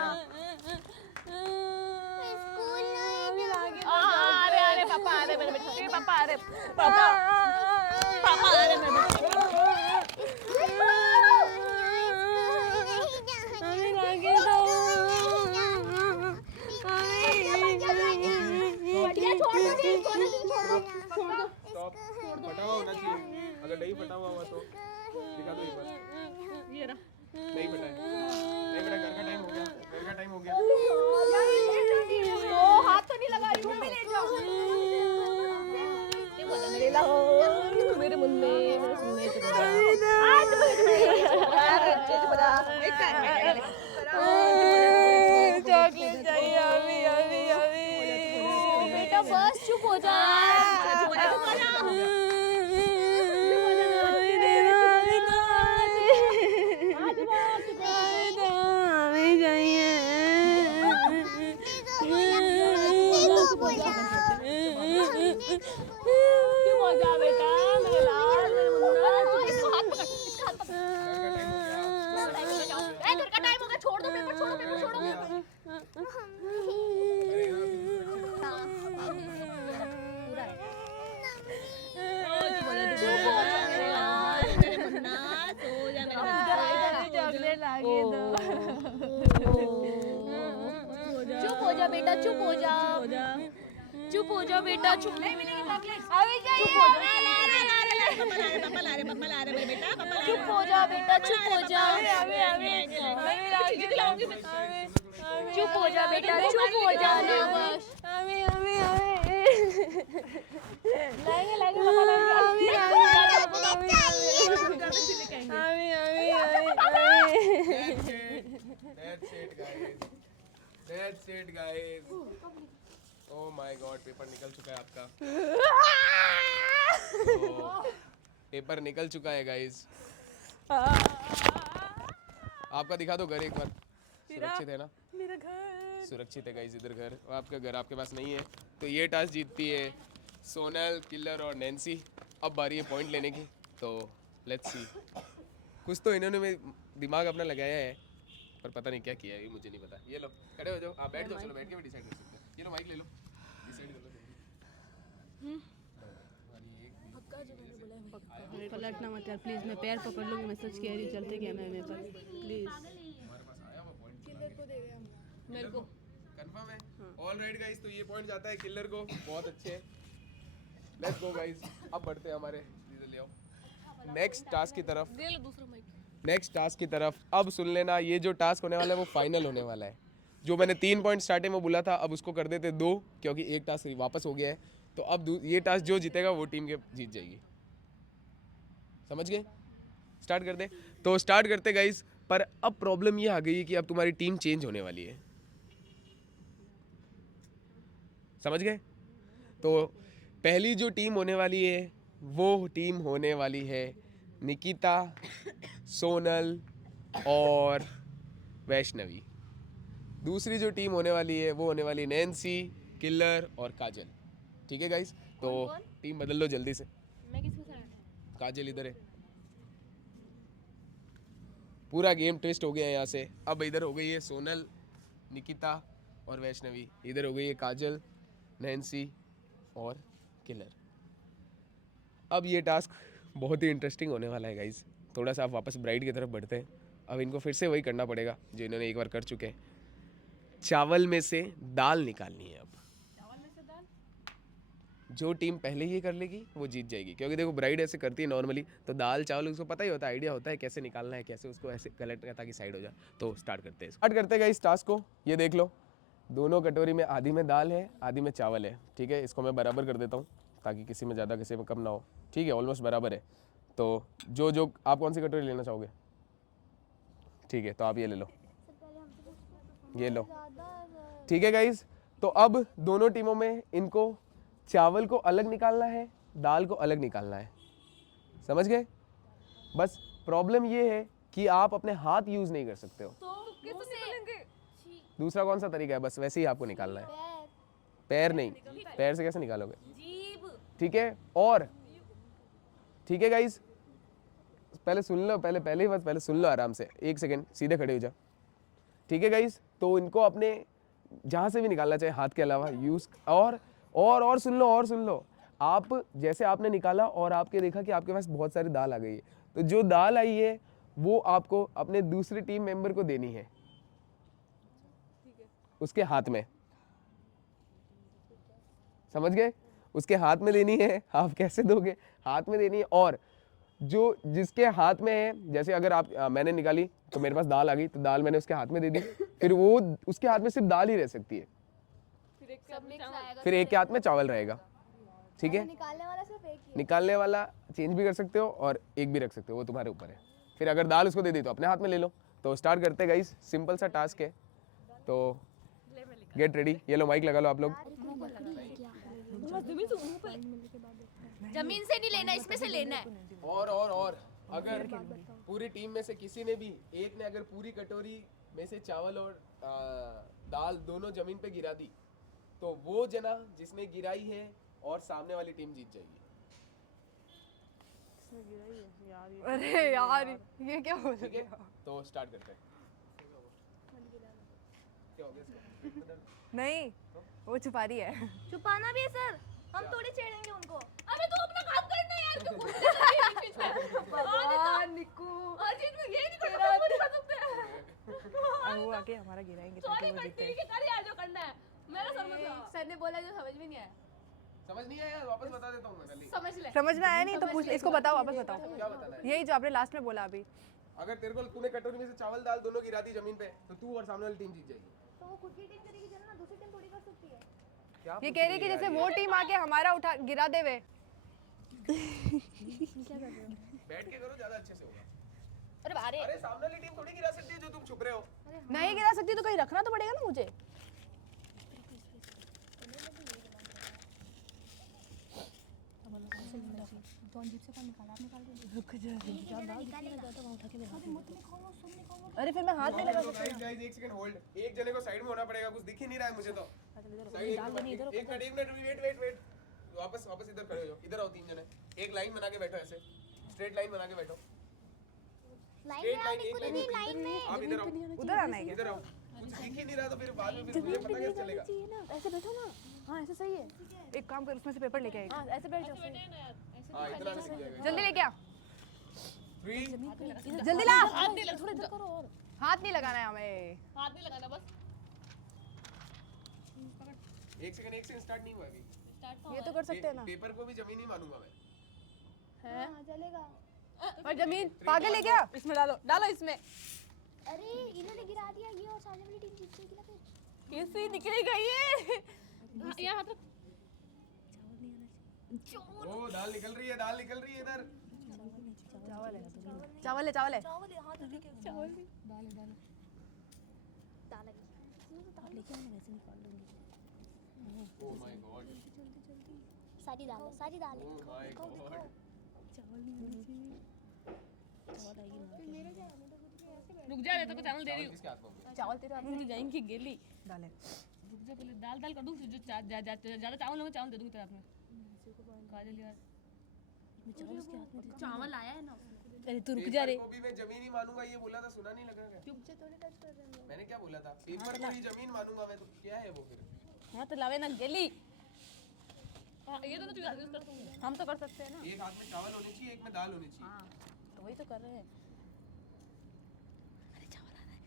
आ रहे पापा आ रहे मेरे बच्चे पापा आ रहे पापा आ रहे मेरे बच्चे स्टॉप। फटा हुआ होना चाहिए। अगर नहीं फटा हुआ तो दिखा दो एक बार। ये रहा नहीं फटा है। नहीं फटा। घर का टाइम हो गया। घर का टाइम हो गया। तो हाथ तो नहीं लगा रही हूं मैं ले जाओ मेरे लाओ मेरे मुन्ने मेरे सुनने चुप हो जा आज बच्चे चुप हो जा चॉकलेट चाहिए अभी अभी अभी। बेटा बस आगे दो चुप हो जा बेटा, चुप हो जा, चुप हो जा बेटा, चुप नहीं मिलेगी चॉकलेट, अभी चाहिए, चुप हो जा बेटा, चुप हो जा, चुप हो जा बेटा, चुप हो जा ना बस, That's it guys. Oh my god, paper निकल चुका है आपका. पेपर निकल चुका है गाइस. आपका दिखा दो घर एक बार. सुरक्षित है ना? मेरा घर सुरक्षित है गाइस इधर घर. और आपका घर आपके पास नहीं है तो ये टास्क जीतती है सोनल, किलर और नैन्सी. अब बारी है पॉइंट लेने की. तो लेट्स सी. कुछ तो इन्होंने दिमाग अपना लगाया है पर पता नहीं क्या किया है, ये मुझे नहीं पता. ये लो खड़े हो जाओ, आप बैठ जाओ, चलो बैठ के भी डिसाइड कर सकते हैं. ये लो माइक ले लो, डिसाइड कर लो. पलटना मत यार प्लीज, मैं पैर पकड़ लूंगी, मैं सच कह रही हूँ, चलते क्या मैं मेरे पास प्लीज. हमारे पास आया हुआ पॉइंट मेरे को कंफर्म है. ऑलराइट गाइस, तो ये पॉइंट जाता है किलर को. बहुत अच्छे. लेट्स गो गाइस, अब बढ़ते हैं हमारे इधर ले आओ नेक्स्ट टास्क की तरफ. दे लो दूसरा माइक. नेक्स्ट टास्क की तरफ. अब सुन लेना, ये जो टास्क होने वाला है वो फाइनल होने वाला है. जो मैंने 3 पॉइंट स्टार्टिंग में बोला था अब उसको कर देते 2, क्योंकि एक टास्क वापस हो गया है. तो अब ये टास्क जो जीतेगा वो टीम के जीत जाएगी. समझ गए? स्टार्ट कर दे. तो स्टार्ट करते गाइस. पर अब प्रॉब्लम ये आ गई है कि अब तुम्हारी टीम चेंज होने वाली है. समझ गए? तो पहली जो टीम होने वाली है वो टीम होने वाली है निकिता, सोनल और वैष्णवी. दूसरी जो टीम होने वाली है वो होने वाली नैन्सी, किलर और काजल. ठीक है गाइस? तो टीम बदल लो जल्दी से. मैं किसके साथ? काजल इधर है. पूरा गेम ट्विस्ट हो गया है यहाँ से. अब इधर हो गई है सोनल, निकिता और वैष्णवी. इधर हो गई है काजल, नैन्सी और किलर. अब ये टास्क बहुत ही इंटरेस्टिंग होने वाला है गाइस. थोड़ा सा आप वापस ब्राइड की तरफ बढ़ते हैं. अब इनको फिर से वही करना पड़ेगा जो इन्होंने एक बार कर चुके हैं. चावल में से दाल निकालनी है. अब जो टीम पहले ये कर लेगी वो जीत जाएगी. क्योंकि देखो ब्राइड ऐसे करती है नॉर्मली, तो दाल चावल उसको पता ही होता है, आइडिया होता है कैसे निकालना है, कैसे उसको ऐसे कलेक्ट करना ताकि साइड हो जाए. तो स्टार्ट करते हैं. स्टार्ट करते हैं इस टास्क को. ये देख लो, दोनों कटोरी में आधी में दाल है, आधी में चावल है. ठीक है, इसको मैं बराबर कर देता हूँ ताकि किसी में ज़्यादा किसी में कम ना हो. ठीक है, ऑलमोस्ट बराबर है. तो जो आप कौन सी कटोरी लेना चाहोगे? ठीक है, तो आप ये ले लो, ये लो. ठीक है गाइज, तो अब दोनों टीमों में इनको चावल को अलग निकालना है, दाल को अलग निकालना है. समझ गए? बस प्रॉब्लम ये है कि आप अपने हाथ यूज़ नहीं कर सकते हो. दूसरा कौन सा तरीका है? बस वैसे ही आपको निकालना है. पैर नहीं, पैर से कैसे निकालोगे? ठीक है. और ठीक है गाइज, पहले सुन लो, पहले सुन लो आराम से. 1 सेकेंड, सीधे खड़े हो जाओ. ठीक है गाइज, तो इनको अपने जहाँ से भी निकालना चाहिए हाथ के अलावा यूज़. और सुन लो. आप जैसे आपने निकाला और आपके देखा कि आपके पास बहुत सारी दाल आ गई है, तो जो दाल आई है वो आपको अपने दूसरी टीम मेंबर को देनी है, उसके हाथ में. समझ गए? उसके हाथ में देनी है. आप कैसे दोगे? हाथ में देनी है. और जो जिसके हाथ में है, जैसे अगर आप मैंने निकाली तो मेरे पास दाल आ गई, तो दाल मैंने उसके हाथ में दे दी, फिर वो उसके हाथ में सिर्फ दाल ही रह सकती है. फिर एक के हाथ में चावल रहेगा. ठीक है? निकालने वाला सिर्फ एक ही. निकालने वाला चेंज भी कर सकते हो और एक भी रख सकते हो, वो तुम्हारे ऊपर है. फिर अगर दाल उसको दे दी तो अपने हाथ में ले लो. तो स्टार्ट करते गाइस. सिंपल सा टास्क है, तो गेट रेडी. ये लो माइक लगा लो आप लोग. जमीन से नहीं लेना, इसमें से लेना है. और अगर पूरी टीम में से किसी ने भी, एक ने अगर पूरी कटोरी में से चावल और दाल दोनों जमीन पे गिरा दी, तो वो जना जिसने गिराई है और सामने वाली टीम जीत जाएगी. अरे यार ये क्या हो ठीक है, तो स्टार्ट करते हैं. क्या हो गया इसका? नहीं, वो छुपा रही है. छुपाना भी है सर, हम थोड़ी छेड़ेंगे उनको. अबे तू अपना काम करना यार, क्यों घुस रही है बीच में? भगवान निक्कू, हर चीज में ये नहीं कर सकते. आके हमारा गिराएंगे ताकि वो जीते। सर ने बोला जो समझ में नहीं आया। समझ नहीं आया, वापस बता देता हूँ मैं कल ही। समझ ले। समझ में आया नहीं तो पूछ, इसको बताओ, वापस बताओ। क्या बताना है? यही जो आपने लास्ट में बोला अभी। अगर तेरे को तूने कटोरी में से चावल दाल दोनों गिरा दी जमीन पे तो तू और सामने वाली टीम जीत जाएगी। तो वो खुद की टीम करेगी चलो ना, दूसरी टीम थोड़ी कर सकती है। क्या ये कह रही कि जैसे वो टीम आके हमारा उठा गिरा देवे। बैठ के करो, ज्यादा अच्छे से होगा। अरे बारे अरे सामने वाली टीम थोड़ी गिरा सकती है जो तुम छुप रहे हो। नहीं गिरा सकती तो कहीं रखना तो पड़ेगा ना मुझे। अरे फिर मैं हाथ नहीं लगा सकती। गाइस एक सेकंड होल्ड, एक जने को साइड में होना पड़ेगा, कुछ दिख ही नहीं रहा है मुझे तो। एक मिनट वेट, वापस इधर खड़े हो जाओ, इधर आओ तीन जने, एक लाइन बना के बैठो, ऐसे स्ट्रेट लाइन बना के बैठो। स्ट्रेट लाइन, एक लाइन में आप इधर आओ, उधर आना है क्या? इधर आओ। कुछ दिख ही नहीं रहा तो फिर बाद में फिर मुझे पता कैसे चलेगा। ऐसे बैठो ना। हाँ ऐसे सही है। एक काम कर, उसमें से पेपर लेके आएगा। हाँ ऐसे बैठ जाओ। हां इतना नहीं जाएगा। जल्दी लेके आ। 3 जल्दी ला। हाथ नहीं लगा, थोड़ा इधर करो और। हाथ नहीं लगाना है हमें। हाथ नहीं लगाना बस। एक सेकंड स्टार्ट नहीं हुआ अभी। ये तो कर सकते हैं ना। पेपर को भी जमीन ही मानूंगा मैं। हैं? हाँ चलेगा। और जमीन पागल है क्या? इसमें डालो इसमें। अरे इन्होंने गिरा दिया ये और सामने वाली टीम जीत जाएगी ना फिर। कैसे निकलेगा ये? यहाँ हाथ रख। ओ दाल निकल रही है इधर। चावल है। दाल लगी। दाल लेके आना, वैसे निकाल दूंगी। ओ माय गॉड, सारी दाल है। ओ माय गॉड। रुक जा, मैं तेरे को चावल दे रही हूँ। किसके हाथ में होंगे? चावल तेरे हाथ में मुझे जाएंगी गेली। डाले। रुक जा, पहले दाल कर दूँ, जो ज्यादा चावल होंगे चावल दे दूँगी तेरे हाथ में। काजल यार, चावल आया है ना। अरे तू रुक जा रे। पेपर को भी मैं जमीन ही मानूंगा, ये बोला था, सुना नहीं लगा क्या? चुप से थोड़ी टच कर रहे हैं। मैंने क्या बोला था? पेपर को ही जमीन मानूंगा मैं, तो क्या है वो फिर? हाँ तो लावे ना गेली। ये तो तू यूज कर सकती है। हम तो कर सकते हैं ना। एक हाथ में चावल होनी चाहिए, एक में दाल होनी चाहिए। हाँ तो वही तो कर रहे हैं। अरे चावल आ रहा है।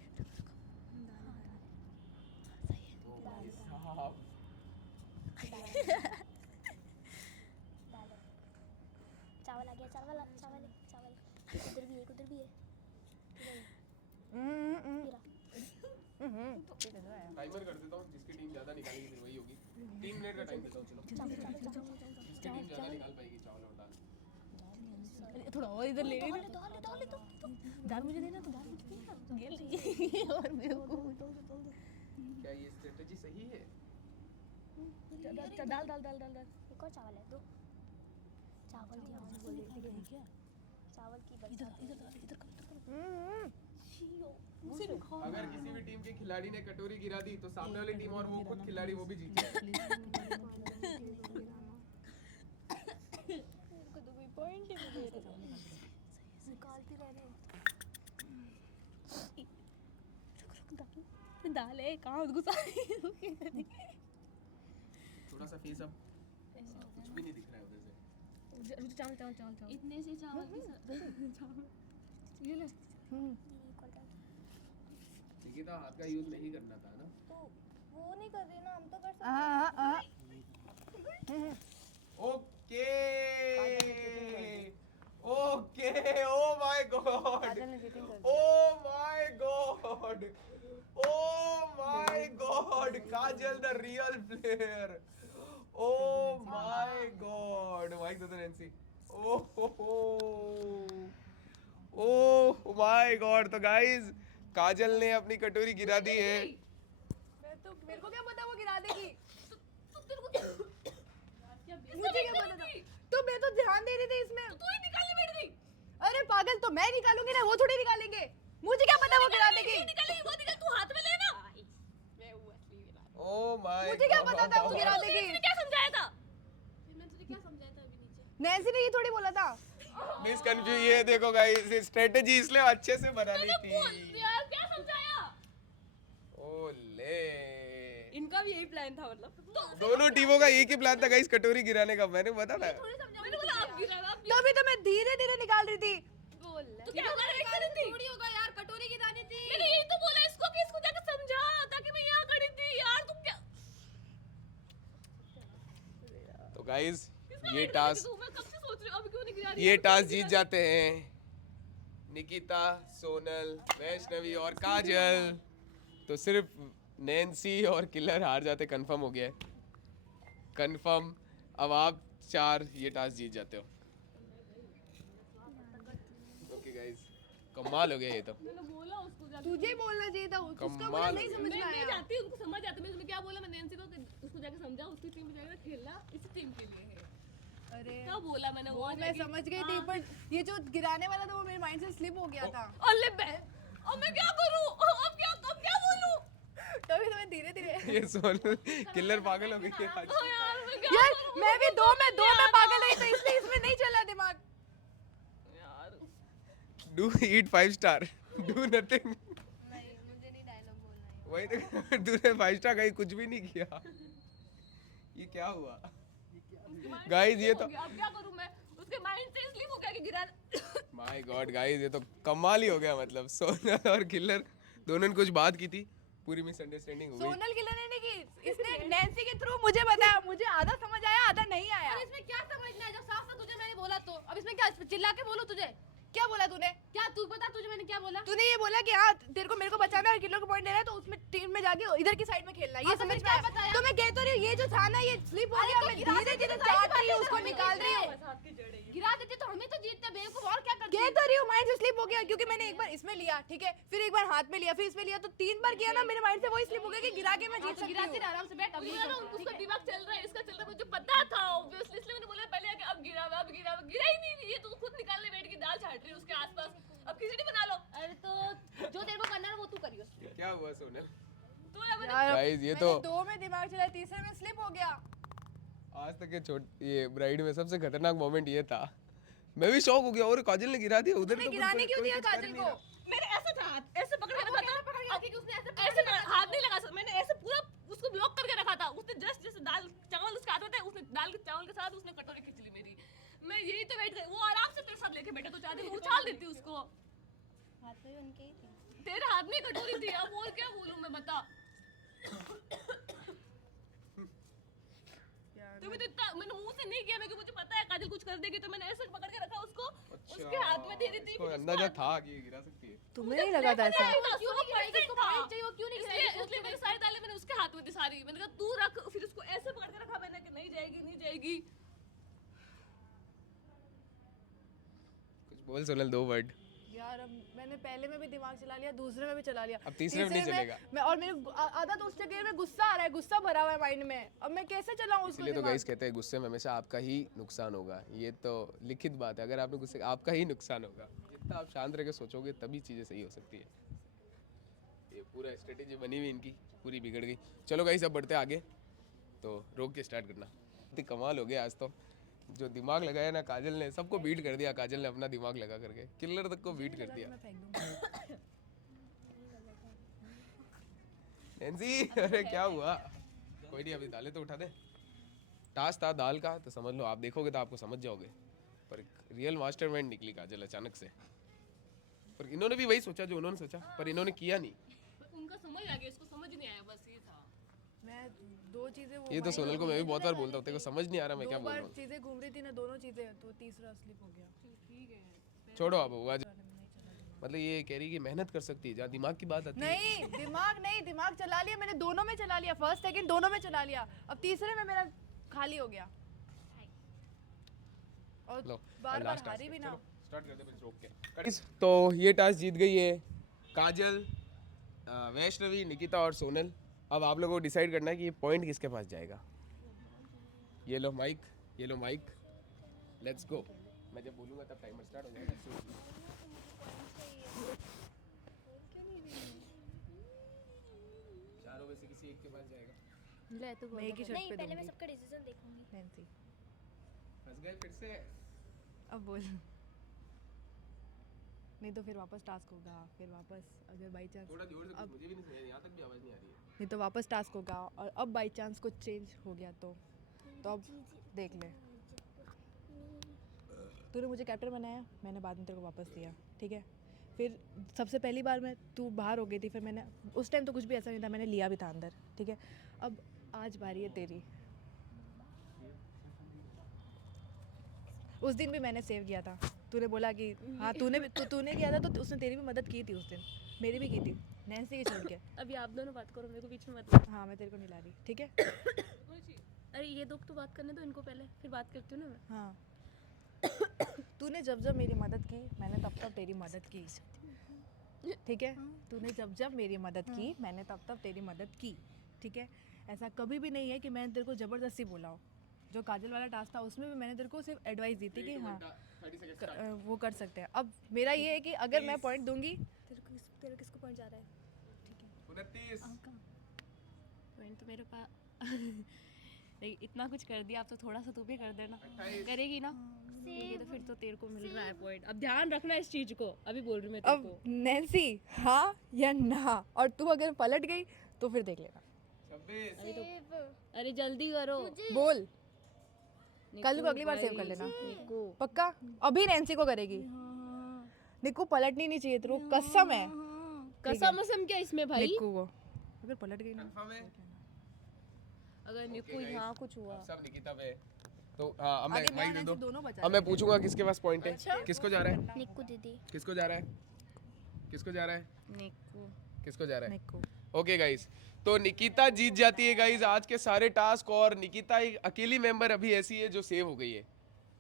ओ भाई साहब, चावल आ गया, चावल उधर भी है। टाइमर कर देता हूँ, जिसकी टीम ज्यादा निकालेगी फिर वही होगी। 3 मिनट का टाइम देता हूँ, चलो। जिसकी टीम ज्यादा निकाल पाएगी चावल और दाल। थोड़ा और इधर ले लेना। दाल मुझे देना, तो दाल मुझे देना। गेली और मेरे को क्या ये स्ट्रेटजी सही है? डाल। एक और चावल है, दो चावल की आवाज़ बोल देती है क्या? चावल की इधर अगर किसी भी टीम के खिलाड़ी ने कटोरी गिरा दी तो सामने वाली टीम और वो खुद खिलाड़ी वो भी जीत जाए। निकालती रहने। दाल है कहाँ घुसा? थोड़ा सा फेस अब कुछ भी नहीं दिख रहा है उधर से। चावल इतने से चावल ये ले। देखिए तो हाथ का यूज नहीं करना था ना। तो वो नहीं कर रही ना, हम तो कर सकते हाँ। Okay oh my God, oh my God, Kajal the real player. Oh my God, mic दे दो नैंसी। Oh my God. तो गाइस काजल ने अपनी कटोरी गिरा दी है। मेरे को क्या पता वो गिरा देगी? मुझे क्या पता था? तो मैं तो ध्यान दे रही थी इसमें। तू ही निकालने बैठ गई। अरे पागल, तो मैं निकालूंगी ना, वो थोड़ी निकालेंगे। मुझे क्या पता वो गिरा देगी? निकालेगी वो निकाल, तू हाथ में लेना। मैं वो असली गिरा। ओ माय, मुझे क्या पता था वो गिरा देगी? तूने क्या समझाया था? मैंने तुझे क्या समझाया था अभी नीचे? नैंसी ने ये थोड़ी बोला था। Miss confuse. ये देखो गाइस, स्ट्रेटजी इसलिए अच्छे से बनानी थी। यार क्या समझाया? ओले, इनका भी यही प्लान था मतलब। तो दोनों टीमों का एक ही प्लान था गाइस, कटोरी गिराने का। मैंने बता था। मैंने बोला आप गिरा ना। तभी तो मैं धीरे धीरे निकाल रही थी। तो क्या कर रही थी? थोड़ी होगा यार, कटोरी गिरानी थी। मैंने यही तो बोला इसको कि इसको जाकर गाइस ये टास्क मैं कब से सोच रही हूँ अब क्यों नहीं गिरा रही ये टास्क जीत जाते हैं निकिता, सोनल, वैष्णवी और काजल। तो सिर्फ नैन्सी और किलर हार जाते, कंफर्म हो गया है, कंफर्म। अब आप 4 ये टास्क जीत जाते हो। ओके गाइस, कमाल हो गया ये तो, मैंने बोला उसको जाके तुझे ही बोलना चाहिए था उसका बोला कमाल नहीं हो समझ में मैं आया जाती उनको समझ जाती मैं उसने क्या बोला मैं नैन्सी को कि उसको जाके समझा उसकी टीम में जाकर खेलना इस टीम के लिए है अरे क्या बोला मैंने वो मैं समझ गई थी पर ये जो गिराने वाला था वो मेरे माइंड से स्लिप हो गया था अल्ले बहन अब मैं क्या करूं अब क्या बोलूं तभी तो मैं धीरे धीरे ये सोनल किलर पागल हो गई है आज। यार मैं क्या यार मैं भी दो में पागल नहीं तो इसलिए इसमें नहीं चला दिमाग यार do eat 5 star, do nothing. नहीं मुझे नहीं डायलॉग बोलना है वही तो, तूने 5 स्टार कहीं कुछ भी नहीं किया। ये क्या हुआ गाइस? ये तो अब क्या करूं मैं उसके माइंड से स्लिप हो गया कि गिरा माय गॉड गाइस, ये तो कमाल ही हो गया। मतलब सोनल और किलर दोनों ने कुछ बात की थी, पूरी मिसअंडरस्टैंडिंग हो गई। सोनल की लेने नहीं की इसने नैन्सी के थ्रू मुझे बताया, मुझे आधा समझ आया आधा नहीं आया। अब इसमें क्या समझना है जब साफ साफ तुझे मैंने बोला तो अब इसमें क्या चिल्ला के बोलूं तुझे क्या बोला तूने? क्या तू बता तुझे मैंने क्या बोला तूने ये बोला कि हाँ तेरे को मेरे को बचाना है और किलो को पॉइंट देना है तो उसमें टीम में जाके इधर की साइड में खेलना है। ये हाँ, तो समझ फिर में क्या आया। बताया? तो मैं कह तो रही हूँ ये जो था ना ये स्लिप हो गया, मैं धीरे धीरे चाट रही हूँ उसको निकाल रही हूँ। गिरा देते तो हमें तो जीतते बेवकूफ और क्या करते कह तो रही हूँ माइंड से स्लिप हो गया क्योंकि मैंने एक बार इसमें लिया ठीक है, फिर एक बार हाथ में लिया, फिर इसमें लिया, तो 3 बार किया ना मेरे माइंड से वही स्लिप हो गया कि गिरा के मैं जीत सकती गिराते हूँ। रह आराम से बैठ अब यार उसका दिमाग चल रहा है इसका चल रहा है मुझे पता था ऑब्वियसली इसलिए मैंने बोला पहले कि अब गिरा ही नहीं ये तो खुद निकालने बैठ के दाल छाट रही है उसके आसपास अब खिचड़ी बना लो अरे तो जो तेरे को करना है वो तू करियो क्या हुआ सोनल? तो अब गाइस ये तो मैंने 2 में दिमाग चलाया, तीसरे में स्लिप हो गया। आज तक के ये ब्राइड में सबसे खतरनाक मोमेंट ये था। मैं भी शॉक हो गया, और काजल ने गिरा दिया उधर। तूने तो गिराने क्यों कोई दिया कुछ कर काजल नहीं को? रहा। मैंने ऐसे था हाथ ऐसे पकड़ के रखा था उसने ऐसे हाथ नहीं लगा सकता मैंने ऐसे पूरा उसको ब्लॉक करके रखा था उसने जस्ट जैसे दाल चावल उसके हाथ में थे उसने दाल के चावल के साथ उसने कटोरी खींच ली मेरी। मैं यही तो वेट कर वो आराम से तेरे साथ लेके बैठा तो चाहती मैं उछाल देती उसको हाथ में उनके ही थी तेरे हाथ में कटोरी थी अब और क्या बोलूं मैं बता। तुम्हें तो इतना मैंने मुंह से नहीं किया क्योंकि मुझे पता है काजल कुछ कर देगी तो मैंने ऐसे पकड़ के रखा उसको उसके हाथ में दे दी थी इसको अंदाजा था कि ये गिरा सकती है। तुम्हें नहीं लगा था ऐसा? क्यों नहीं गिराई किसको पॉइंट चाहिए वो क्यों नहीं गिराई इसलिए मेरी सारी दालें मैंने उसके हाथ में थी सारी मैंने कहा तू रख फिर उसको ऐसे पकड़ के रखा मैंने कि नहीं जाएगी कुछ बोल सोनल, 2 वर्ड। यार अब मैंने पहले में भी दिमाग चला लिया, दूसरे में भी चला लिया, अब तीसरे में नहीं चलेगा। मैं और मेरे आधा तो उस जगह में गुस्सा आ रहा है, गुस्सा भरा हुआ है माइंड में, अब मैं कैसे चलाऊं उसको? इसलिए तो दिमाग? गाइस कहते हैं गुस्से में हमेशा आपका ही नुकसान होगा। ये तो लिखित बात है, अगर आपने गुस्से आपका ही नुकसान होगा। जितना आप शांत रह के सोचोगे तभी चीज़ें सही हो सकती है। ये पूरा स्ट्रेटेजी बनी हुई इनकी पूरी बिगड़ गई। चलो गाइस अब बढ़ते आगे, तो रोक के स्टार्ट करना। इतनी कमाल हो गया आज तो, जो दिमाग लगाया ना काजल ने, सबको बीट कर दिया काजल ने अपना दिमाग लगा करके, किलर तक को बीट कर दिया। नैन्सी अरे क्या हुआ? कोई नहीं, अभी दालें तो उठा दे। टास्क था दाल का तो समझ लो, आप देखोगे तो आपको समझ जाओगे। पर रियल मास्टरमाइंड निकली काजल अचानक से। पर इन्होंने भी वही सोचा जो उन्होंने सोचा, पर इन्होंने किया नहीं। उनका समझ आ गया इसको समझ नहीं आया बस ये था। मैं 2 चीजें वो ये तो सोनल को मैं भी बहुत बार बोलता हूँ, तेरे को समझ नहीं आ रहा मैं क्या 2 बोल रहा बार हूँ। चीजें घूम रही थी ना, दोनों चीजें, तो तीसरा स्लिप हो गया। छोड़ो अब हुआ मतलब ये कह रही है कि मेहनत कर सकती है, जहाँ दिमाग की बात आती है। नहीं दिमाग चला लिया मैंने, दोनों में चला लिया, फर्स्ट सेकंड दोनों में चला लिया, अब तीसरे में मेरा खाली हो गया और लो बार लास्ट हारी भी ना। स्टार्ट करते हैं रोक के। तो ये टास्क जीत गई है काजल, वैष्णवी, निकिता और सोनल। अब आप लोगों को डिसाइड करना है कि ये पॉइंट किसके पास जाएगा। ये लो माइक, लेट्स गो। मैं जब बोलूँगा तब टाइमर स्टार्ट हो जाएगा। चारों में से किसी एक के पास जाएगा। ले तू मैं एक ही शर्त नहीं पे पहले मैं दूंगी। सबका डिसीजन देखूंगी नैन्सी फंस गए फिर से। अब बोल, नहीं तो फिर वापस टास्क होगा, फिर वापस अगर बाई चांस थोड़ा जोर से, मुझे भी नहीं सुनाई, यहाँ तक भी आवाज़ नहीं आ रही है। नहीं तो वापस टास्क होगा और अब बाई चांस कुछ चेंज हो गया तो अब देख ले। तूने मुझे कैप्टन बनाया, मैंने बाद में तेरे को वापस दिया, ठीक है। फिर सबसे पहली बार मैं तू बाहर हो गई थी, फिर मैंने उस टाइम तो कुछ भी ऐसा नहीं था, मैंने लिया भी था अंदर, ठीक है। अब आज बारी है तेरी। उस दिन भी मैंने सेव किया था। तूने बोला कि हाँ तूने किया था तो उसने तेरी भी मदद की थी उस दिन, मेरी भी की थी, नैन्सी की छोड़ के। अभी आप दोनों बात करो, मेरे को बीच में मत। हाँ मैं तेरे को नहीं ला रही, ठीक है? अरे ये दो तो बात करने दो इनको पहले, फिर बात करती हूँ ना मैं। हाँ तूने जब जब मेरी मदद की मैंने तब तब तेरी मदद की, ठीक है? तूने जब जब मेरी मदद की मैंने तब तब तेरी मदद की, ठीक है? ऐसा कभी भी नहीं है कि मैंने तेरे को ज़बरदस्ती बोला हो। जो काजल वाला टास्क था उसमें भी मैंने तेरे को सिर्फ एडवाइस दी थी कि हाँ वो कर सकते हैं। अब मेरा ये है कि अगर मैं पॉइंट दूंगी, तेरे किसको पॉइंट जा रहा है? 29 पॉइंट तो मेरे पास नहीं, इतना कुछ कर दिया, अब तो थोड़ा सा तू भी कर देना। करेगी ना? ठीक है, तो फिर तो तेरे को मिल रहा है पॉइंट। अब ध्यान रखना इस चीज को, अभी बोल रही हूँ मैं तेरे अब को। नैन्सी हाँ या ना, और तू अगर पलट गई तो फिर देख लेना। 26 अरे जल्दी करो। बोल, कल को अगली बार सेव कर लेना, पक्का? अभी नैन्सी को करेगी। निक्कू पलटनी नहीं चाहिए, तेरे को कसम है। कसम कसम क्या इसमें भाई? निक्कू को अगर पलट गई ना, कंफर्म है अगर निक्कू यहाँ कुछ हुआ। सब निकिता पे है। तो हाँ अब मैं आगे मैं माइक और दे नैन्सी दो। दोनों बचा अब मैं पूछूंगा किसके पास पॉइंट है। किसको जा रहा है? निक्कू दीदी। किसको जा रहा है? किसको जा रहा है? निक्कू किसको जा रहा है? निक्कू। ओके गाइस, तो निकिता जीत जाती है गाइस आज के सारे टास्क, और निकिता एक अकेली मेंबर अभी ऐसी है जो सेव हो गई है।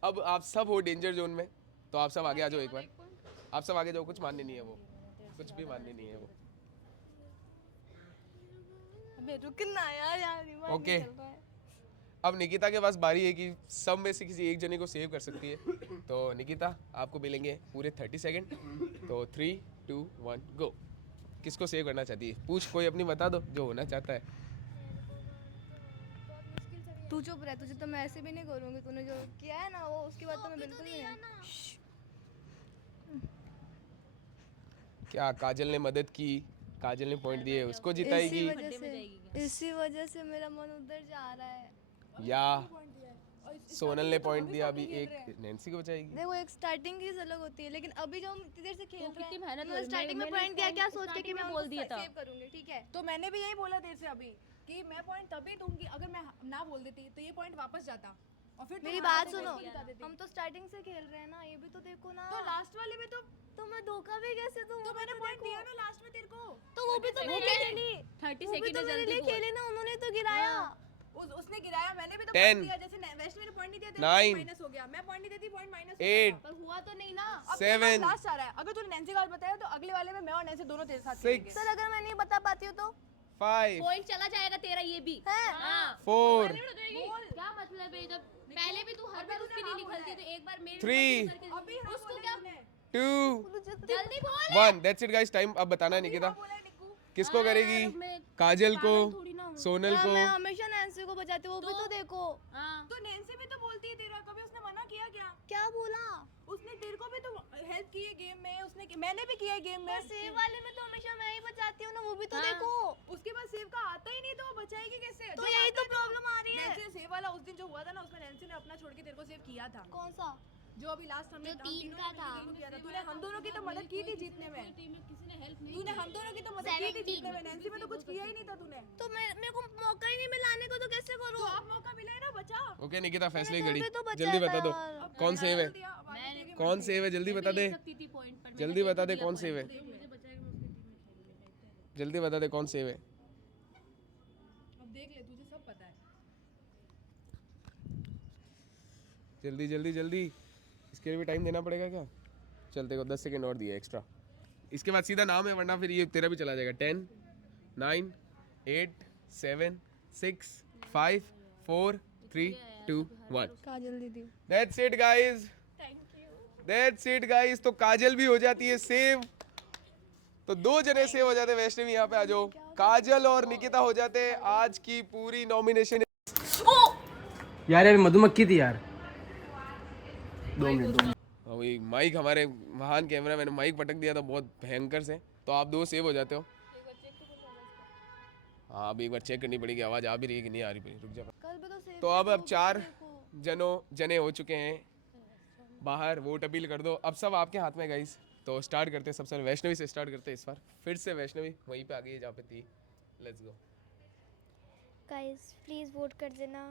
अब आप सब हो डेंजर जोन में, तो आप सब आगे आ जाओ एक बार। आप सब आगे जाओ, कुछ माननी नहीं है वो, कुछ भी माननी नहीं है वो। अबे रुकना यार दिमाग ओके, नहीं चल रहा है। अब निकिता के पास बारी है कि सब में से किसी एक जने को सेव कर सकती है। तो निकिता आपको मिलेंगे पूरे 30 सेकंड। तो 3 2 1 गो। किसको सेव करना चाहती है? पूछ, कोई अपनी बता दो जो होना चाहता है। तू चुप रह, तुझे तो मैं ऐसे भी नहीं करूंगी। तूने जो किया है ना वो, उसके बाद तो मैं बिल्कुल भी नहीं। क्या काजल ने मदद की, काजल ने पॉइंट दिए, उसको जिताएगी इसी वजह से मेरा मन उधर जा रहा है। या सोनल ने पॉइंट दिया अभी एक नैन्सी को बचाएगी? देखो एक स्टार्टिंग की अलग होती है, लेकिन अभी जो हम इतनी देर से खेल रहे कितनी हैं, मेहनत मैंने करी। स्टार्टिंग में मैंने पॉइंट दिया क्या सोच के कि मैं बोल दिया था। सेव करूंगी, ठीक है? तो मैंने भी यही बोला तेरे से अभी कि मैं पॉइंट तभी दूंगी अगर मैं ना बोल देती तो ये पॉइंट वापस जाता, और फिर मेरी बात सुनो, हम तो स्टार्टिंग से खेल रहे हैं ना, ये भी तो देखो ना। तो लास्ट वाले में तो मैं धोखा भी कैसे दूं? तो मैंने पॉइंट दिया ना लास्ट में तेरे को। तो वो भी तो मेरे लिए खेली, 30 वो भी सेकंड तो है, मेरे जल्दी लिए बोल। खेली ना, उन्होंने तो गिराया। उसने गिराया, मैंने भी तो 10, पॉइंट दिया। जैसे वैष्णवी ने पॉइंट नहीं दिया, 9, माइनस हो गया। मैं पॉइंट नहीं देती, पॉइंट माइनस 8, पर हुआ तो नहीं ना। 7, लास्ट आ रहा है। अगर तूने नैन्सी का बताया तो अगले वाले में मैं और नैन्सी दोनों तेरे साथ 6, खेलेंगे। सर अगर मैं नहीं बता पाती हूँ तो 5, पॉइंट चला जाएगा तेरा ये भी। है? हाँ 4, क्या मतलब है? जब पहले भी तू हर बार उसकी नहीं निकलती, तो एक बार मेरे 3, अभी हाँ उसको बोला क्या? तूने। 2, जल्दी बोल। 1। दैट्स इट गाइस, टाइम अब बताना है निकिता बोला निक्कू। किसको करेगी। मैं काजल को, थोड़ी ना हूँ। सोनल को। मैं हमेशा नैन्सी को बचाती हूँ, वो भी तो देखो। हाँ तो नैन्सी भी तो बोलती है तेरा, कभी उसने मना किया क्या? क्या बोला? उसने तेरे को भी तो हेल्प की है गेम में, उसने मैंने भी किया है गेम में। सेव वाले में तो हमेशा मैं ही बचाती हूँ ना, वो भी तो हाँ। देखो। उसके बाद सेव का आता ही नहीं, तो वो बचाएगी कैसे? तो जो यही आता तो है प्रॉब्लम आ रही है। नैन्सी ने सेव वाला उस दिन जो हुआ था ना, उसमें नैन्सी ने अपना छोड़ के तेरे को सेव किया था। कौन सा? जो अभी लास्ट हमने जो हम 3 तीनों का ने था। मिलके किया था। तूने हम दोनों की तो मदद की थी जीतने में। किसी ने हेल्प तूने हम दोनों की तो मदद की थी जीतने में। नैन्सी में तो कुछ किया ही नहीं था तूने। तो मेरे को मौका ही नहीं मिलाने को, तो कैसे करूँ? तो अब मौका मिला है ना, बचा। ओके निकिता, फैसले मैंने घड़ी तो भी तो बचाया जल्दी बता था दो यार। कौन सेव है। दिया, अब आगे तेरी कौन सेव है, जल्दी बता दे, सकती थी पॉइंट पर। जल्दी बता दे कौन सेव है, मुझे बचाएगा, मैं उसकी टीम में खेलूंगी। जल्दी बता दे कौन सेव है। अब देख ले, तुझे सब पता है। जल्दी जल्दी जल्दी, इसके लिए भी टाइम देना पड़ेगा क्या? चल देखो 10 सेकंड और दिए एक्स्ट्रा। इसके बाद सीधा नाम है, वरना फिर ये तेरा भी चला जाएगा। 10, 9, 8, 7, 6, 5, 4, 3, 2, 1। काजल दीदी। That's it guys, That's it guys। तो काजल भी हो जाती है सेव, तो 2 जने सेव हो जाते हैं। वैष्णवी यहाँ पे आ जाओ। काजल और निकिता हो जाते हैं आज की पूरी नॉमिनेशन। यार ये मधुमक्खी थी यार। 2 मिनट। वही माइक, हमारे महान कैमरा मैंने माइक पटक दिया था बहुत भयंकर से, तो आप 2 सेव हो जाते हो। हाँ अभी एक बार चेक करनी पड़ेगी आवाज़ आ भी रही है कि नहीं आ रही। रुक जा। कल भी तो सेव तो अब 4 जने हो चुके हैं बाहर। वोट अपील कर दो, अब सब आपके हाथ में गाइस। तो स्टार्ट करते हैं, सबसे वैष्णवी से स्टार्ट करते हैं इस बार। फिर से वैष्णवी वहीं पे आ गई है जहाँ पे थी। Let's go. Guys please vote कर देना,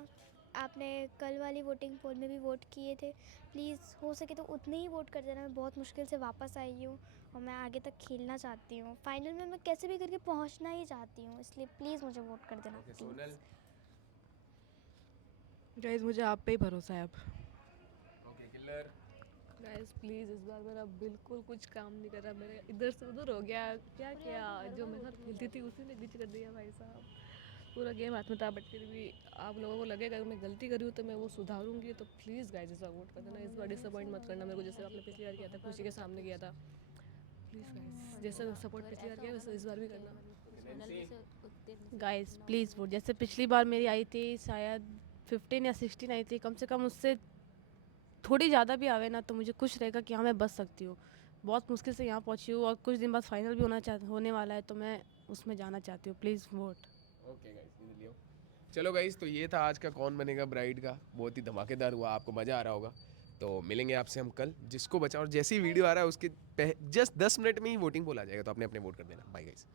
आपने कल वाली वोटिंग पोल में भी वोट किए थे, प्लीज़ हो सके तो उतने ही वोट कर देना। मैं बहुत मुश्किल से वापस आई हूँ और मैं आगे तक खेलना चाहती हूँ। फाइनल में मैं कैसे भी करके पहुँचना ही चाहती हूँ, इसलिए प्लीज़ मुझे वोट कर देना। ओके सोनल। गाइस मुझे आप पे ही भरोसा है अब। Okay killer. गाइस प्लीज इस बार मेरा बिल्कुल कुछ काम नहीं कर रहा, मेरे इधर से उधर हो गया। क्या किया, जो मेरे साथ खेलती थी उसी ने ग्लिच कर दिया भाई साहब। पूरा गेम हाथ में था, बट फिर भी आप लोगों को लगेगा कि मैं गलती करी हूँ तो मैं वो सुधारूंगी। तो प्लीज़ गाइस इस बार वोट कर देना, इस बार डिसअपॉइंट मत करना मेरे को, जैसे आपने पिछली बार किया था, खुशी के सामने किया था। प्लीज़ गाइस, जैसा सपोर्ट पिछली बार किया वैसे इस बार भी करना। गाइस प्लीज़ वोट, जैसे पिछली बार मेरी आई थी शायद 15 या 16 आई थी, कम से कम उससे थोड़ी ज़्यादा भी आवे ना तो मुझे खुश रहेगा कि हाँ मैं बच सकती हूँ। बहुत मुश्किल से यहाँ पहुँची हूँ और कुछ दिन बाद फाइनल भी होने वाला है, तो मैं उसमें जाना चाहती हूँ। Please vote. ओके गाइस इधर लियो। चलो गाइस, तो ये था आज का कौन बनेगा ब्राइड का, बहुत ही धमाकेदार हुआ, आपको मज़ा आ रहा होगा। तो मिलेंगे आपसे हम कल, जिसको बचा और जैसी वीडियो आ रहा है उसके जस्ट 10 मिनट में ही वोटिंग पोल आ जाएगा, तो आपने अपने वोट कर देना। Bye guys.